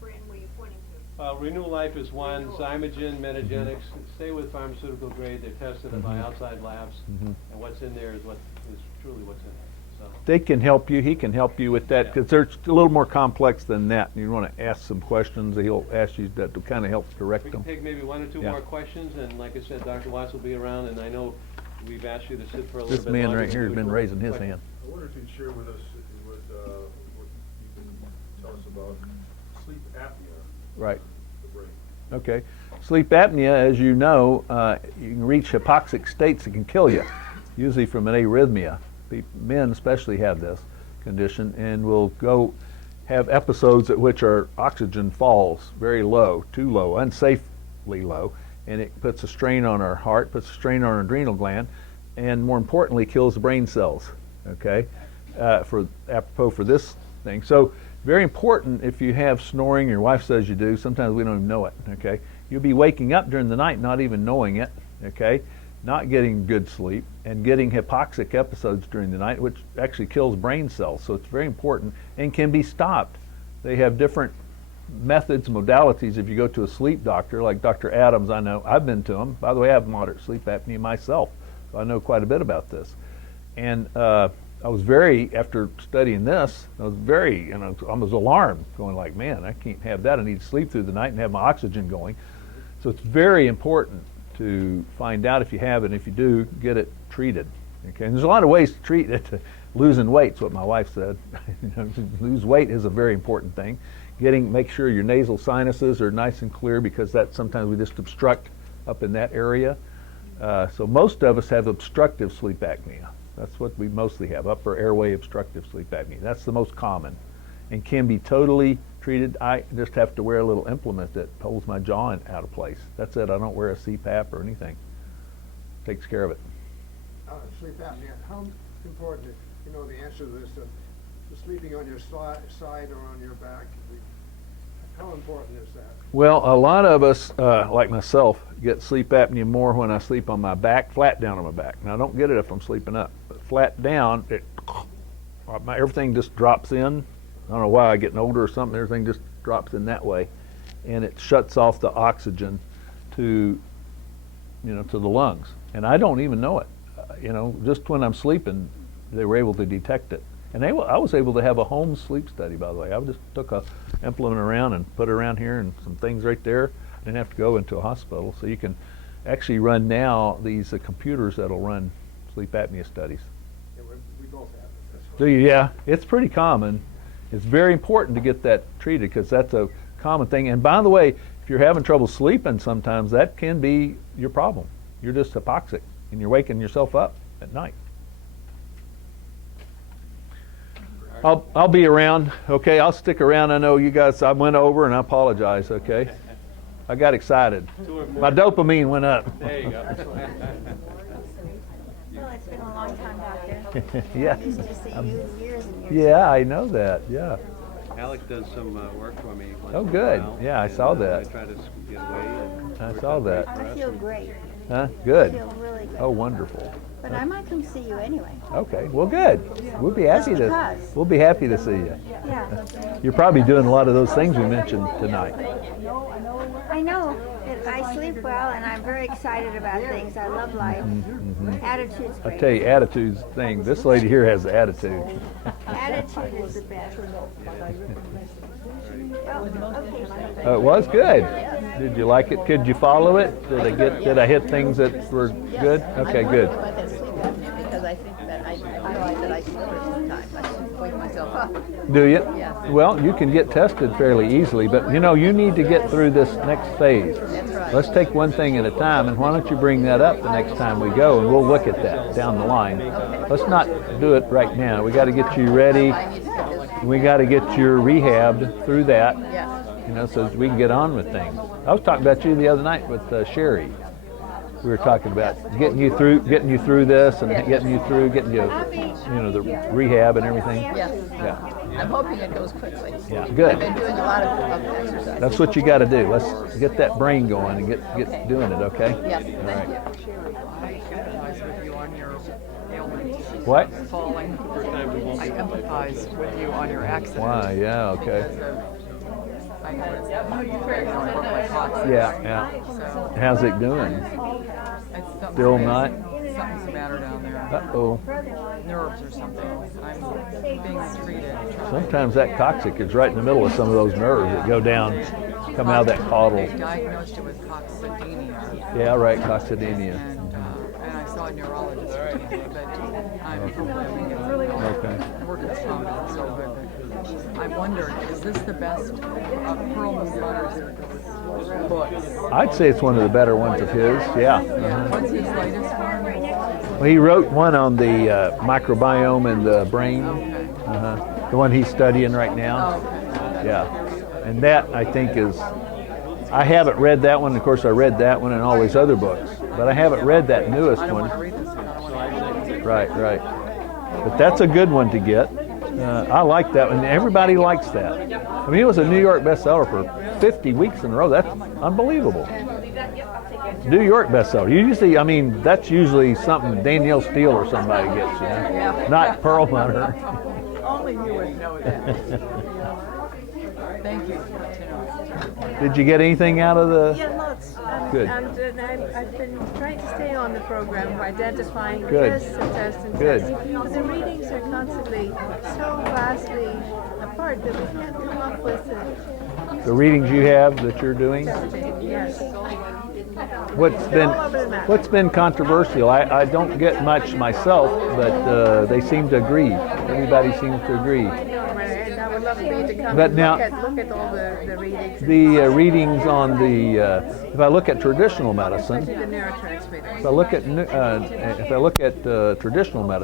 brand were you pointing to? Renewal Life is one. Zymogen, Metagenics, stay with pharmaceutical grade. They're tested by outside labs, and what's in there is truly what's in there. So. They can help you. He can help you with that because they're a little more complex than that. You want to ask some questions. He'll ask you that to kind of help direct We them. can take maybe 1 or 2 more questions, and like I said, Dr. Watts will be around, and I know we've asked you to sit for a little This bit man longer right than here has been usual. raising his hand. I wonder if you'd share with us what you can tell us about sleep apnea. Right. The brain. Okay. Sleep apnea, as you know, you can reach hypoxic states that can kill you, usually from an arrhythmia. Men especially have this condition and will go have episodes at which our oxygen falls very low, too low, unsafely low, and it puts a strain on our heart, puts a strain on our adrenal gland, and more importantly, kills the brain cells, okay, apropos for this thing. So very important if you have snoring, your wife says you do, sometimes we don't even know it, okay. You'll be waking up during the night not even knowing it, okay, not getting good sleep, and getting hypoxic episodes during the night, which actually kills brain cells. So it's very important and can be stopped. They have different methods, modalities. If you go to a sleep doctor, like Dr. Adams, I know, I've been to him. By the way, I have moderate sleep apnea myself, so I know quite a bit about this. And I was after studying this, I was alarmed, going like, man, I can't have that. I need to sleep through the night and have my oxygen going. So it's very important to find out if you have it, and if you do, get it treated. Okay, and there's a lot of ways to treat it. Losing weight's what my wife said. Lose weight is a very important thing. Make sure your nasal sinuses are nice and clear, because that sometimes we just obstruct up in that area. So most of us have obstructive sleep apnea. That's what we mostly have, upper airway obstructive sleep apnea. That's the most common and can be totally treated. I just have to wear a little implement that holds my jaw out of place. That's it. I don't wear a CPAP or anything. Takes care of it. Sleep apnea, how important is, you know the answer to this, sleeping on your side or on your back? How important is that? Well, a lot of us, like myself, get sleep apnea more when I sleep on my back, flat down on my back. Now, I don't get it if I'm sleeping up, but flat down, everything just drops in don't know why, getting older or something, everything just drops in that way. And it shuts off the oxygen to, to the lungs. And I don't even know it. Just when I'm sleeping, they were able to detect it. And I was able to have a home sleep study, by the way. I just took a implement around and put it around here and some things right there. I didn't have to go into a hospital. So you can actually run now these computers that'll run sleep apnea studies. Yeah, we both have it. That's Do you? Yeah, it's pretty common. It's very important to get that treated because that's a common thing. And by the way, if you're having trouble sleeping sometimes, that can be your problem. You're just hypoxic and you're waking yourself up at night. I'll be around, okay? I'll stick around. I know you guys, I went over and I apologize, okay? I got excited. My dopamine went up. There you go. Well, it's been a long time, Doctor. Yeah. I used to see you years and years Yeah, I know that, yeah. Alec does some work for me once Oh, in a good. while, Yeah, I and, saw that. I try to get away. And I work saw out that. great for I us. feel great. Huh? I Good. feel really good. Oh, wonderful. But I might come see you anyway. Okay, well, good. We'll be happy to. because. We'll be happy to see you. Yeah. You're probably doing a lot of those things we mentioned tonight. I know that I sleep well and I'm very excited about things. I love life. Attitude's I great. tell you, attitudes thing. This lady here has attitude. Attitude is the best. Well, okay. It was good. Did you like it? Could you follow it? Did I hit things that were good? Okay, good. About that sleep apnea because I think that I realize that I snore all the time. I should wake myself up. Do you? Yes. Well, you can get tested fairly easily, but you need to get through this next phase. That's right. Let's take one thing at a time, and why don't you bring that up the next time we go, and we'll look at that down the line. Let's not do it right now. We got to get you ready. I need to get this. We got to get you rehabbed through that, Yes. so we can get on with things. I was talking about you the other night with Sherry. We were talking about getting you through this and getting you the rehab and everything. Yes. Yeah. I'm hoping it goes quickly. Yeah, good. I've been doing a lot of exercise. That's what you got to do. Let's get that brain going and get doing it, okay? Yes, All thank right. Empathize with you on your ailment. What? Falling. I empathize with you on your accident. Why? Yeah, okay. I broke my clock. Yeah. So How's it doing? it's something Still not? Something's the matter down there. Uh-oh. Nerves or something. I'm being treated. Sometimes that coccyx is right in the middle of some of those nerves that go down, come out of that caudal. They diagnosed it with coccydynia. Yeah, right, coccydynia. And I saw a neurologist, but I'm hoping it's Okay. I work at trauma, so good. I wondered, is this the best of Perlman's letters books? I'd say it's one of the better ones of his, yeah. What's his latest one? Well, he wrote one on the microbiome in the brain, the one he's studying right now. Yeah, and that I think is, I haven't read that one. Of course, I read that one and all his other books, but I haven't read that newest I don't one. want to read this one. I don't want to read it. Right. But that's a good one to get. I like that one. Everybody likes that. I mean, it was a New York bestseller for 50 weeks in a row. That's unbelievable. New York bestseller. That's usually something Danielle Steele or somebody gets, not Perlmutter. Only you would know that. Thank you. Did you get anything out of the? Yeah, lots. Good. I've been trying to stay on the program for identifying Good. tests and tests and Good. tests. But the readings are constantly so vastly apart that we can't come up with a The readings you have that you're doing? yes. What's been controversial? I don't get much myself, but they seem to agree. Everybody seems to agree. And I would love for you to come But and now- look at all the readings. The readings on if I look at traditional medicine, The neurotransmitters. if I look at traditional medicine.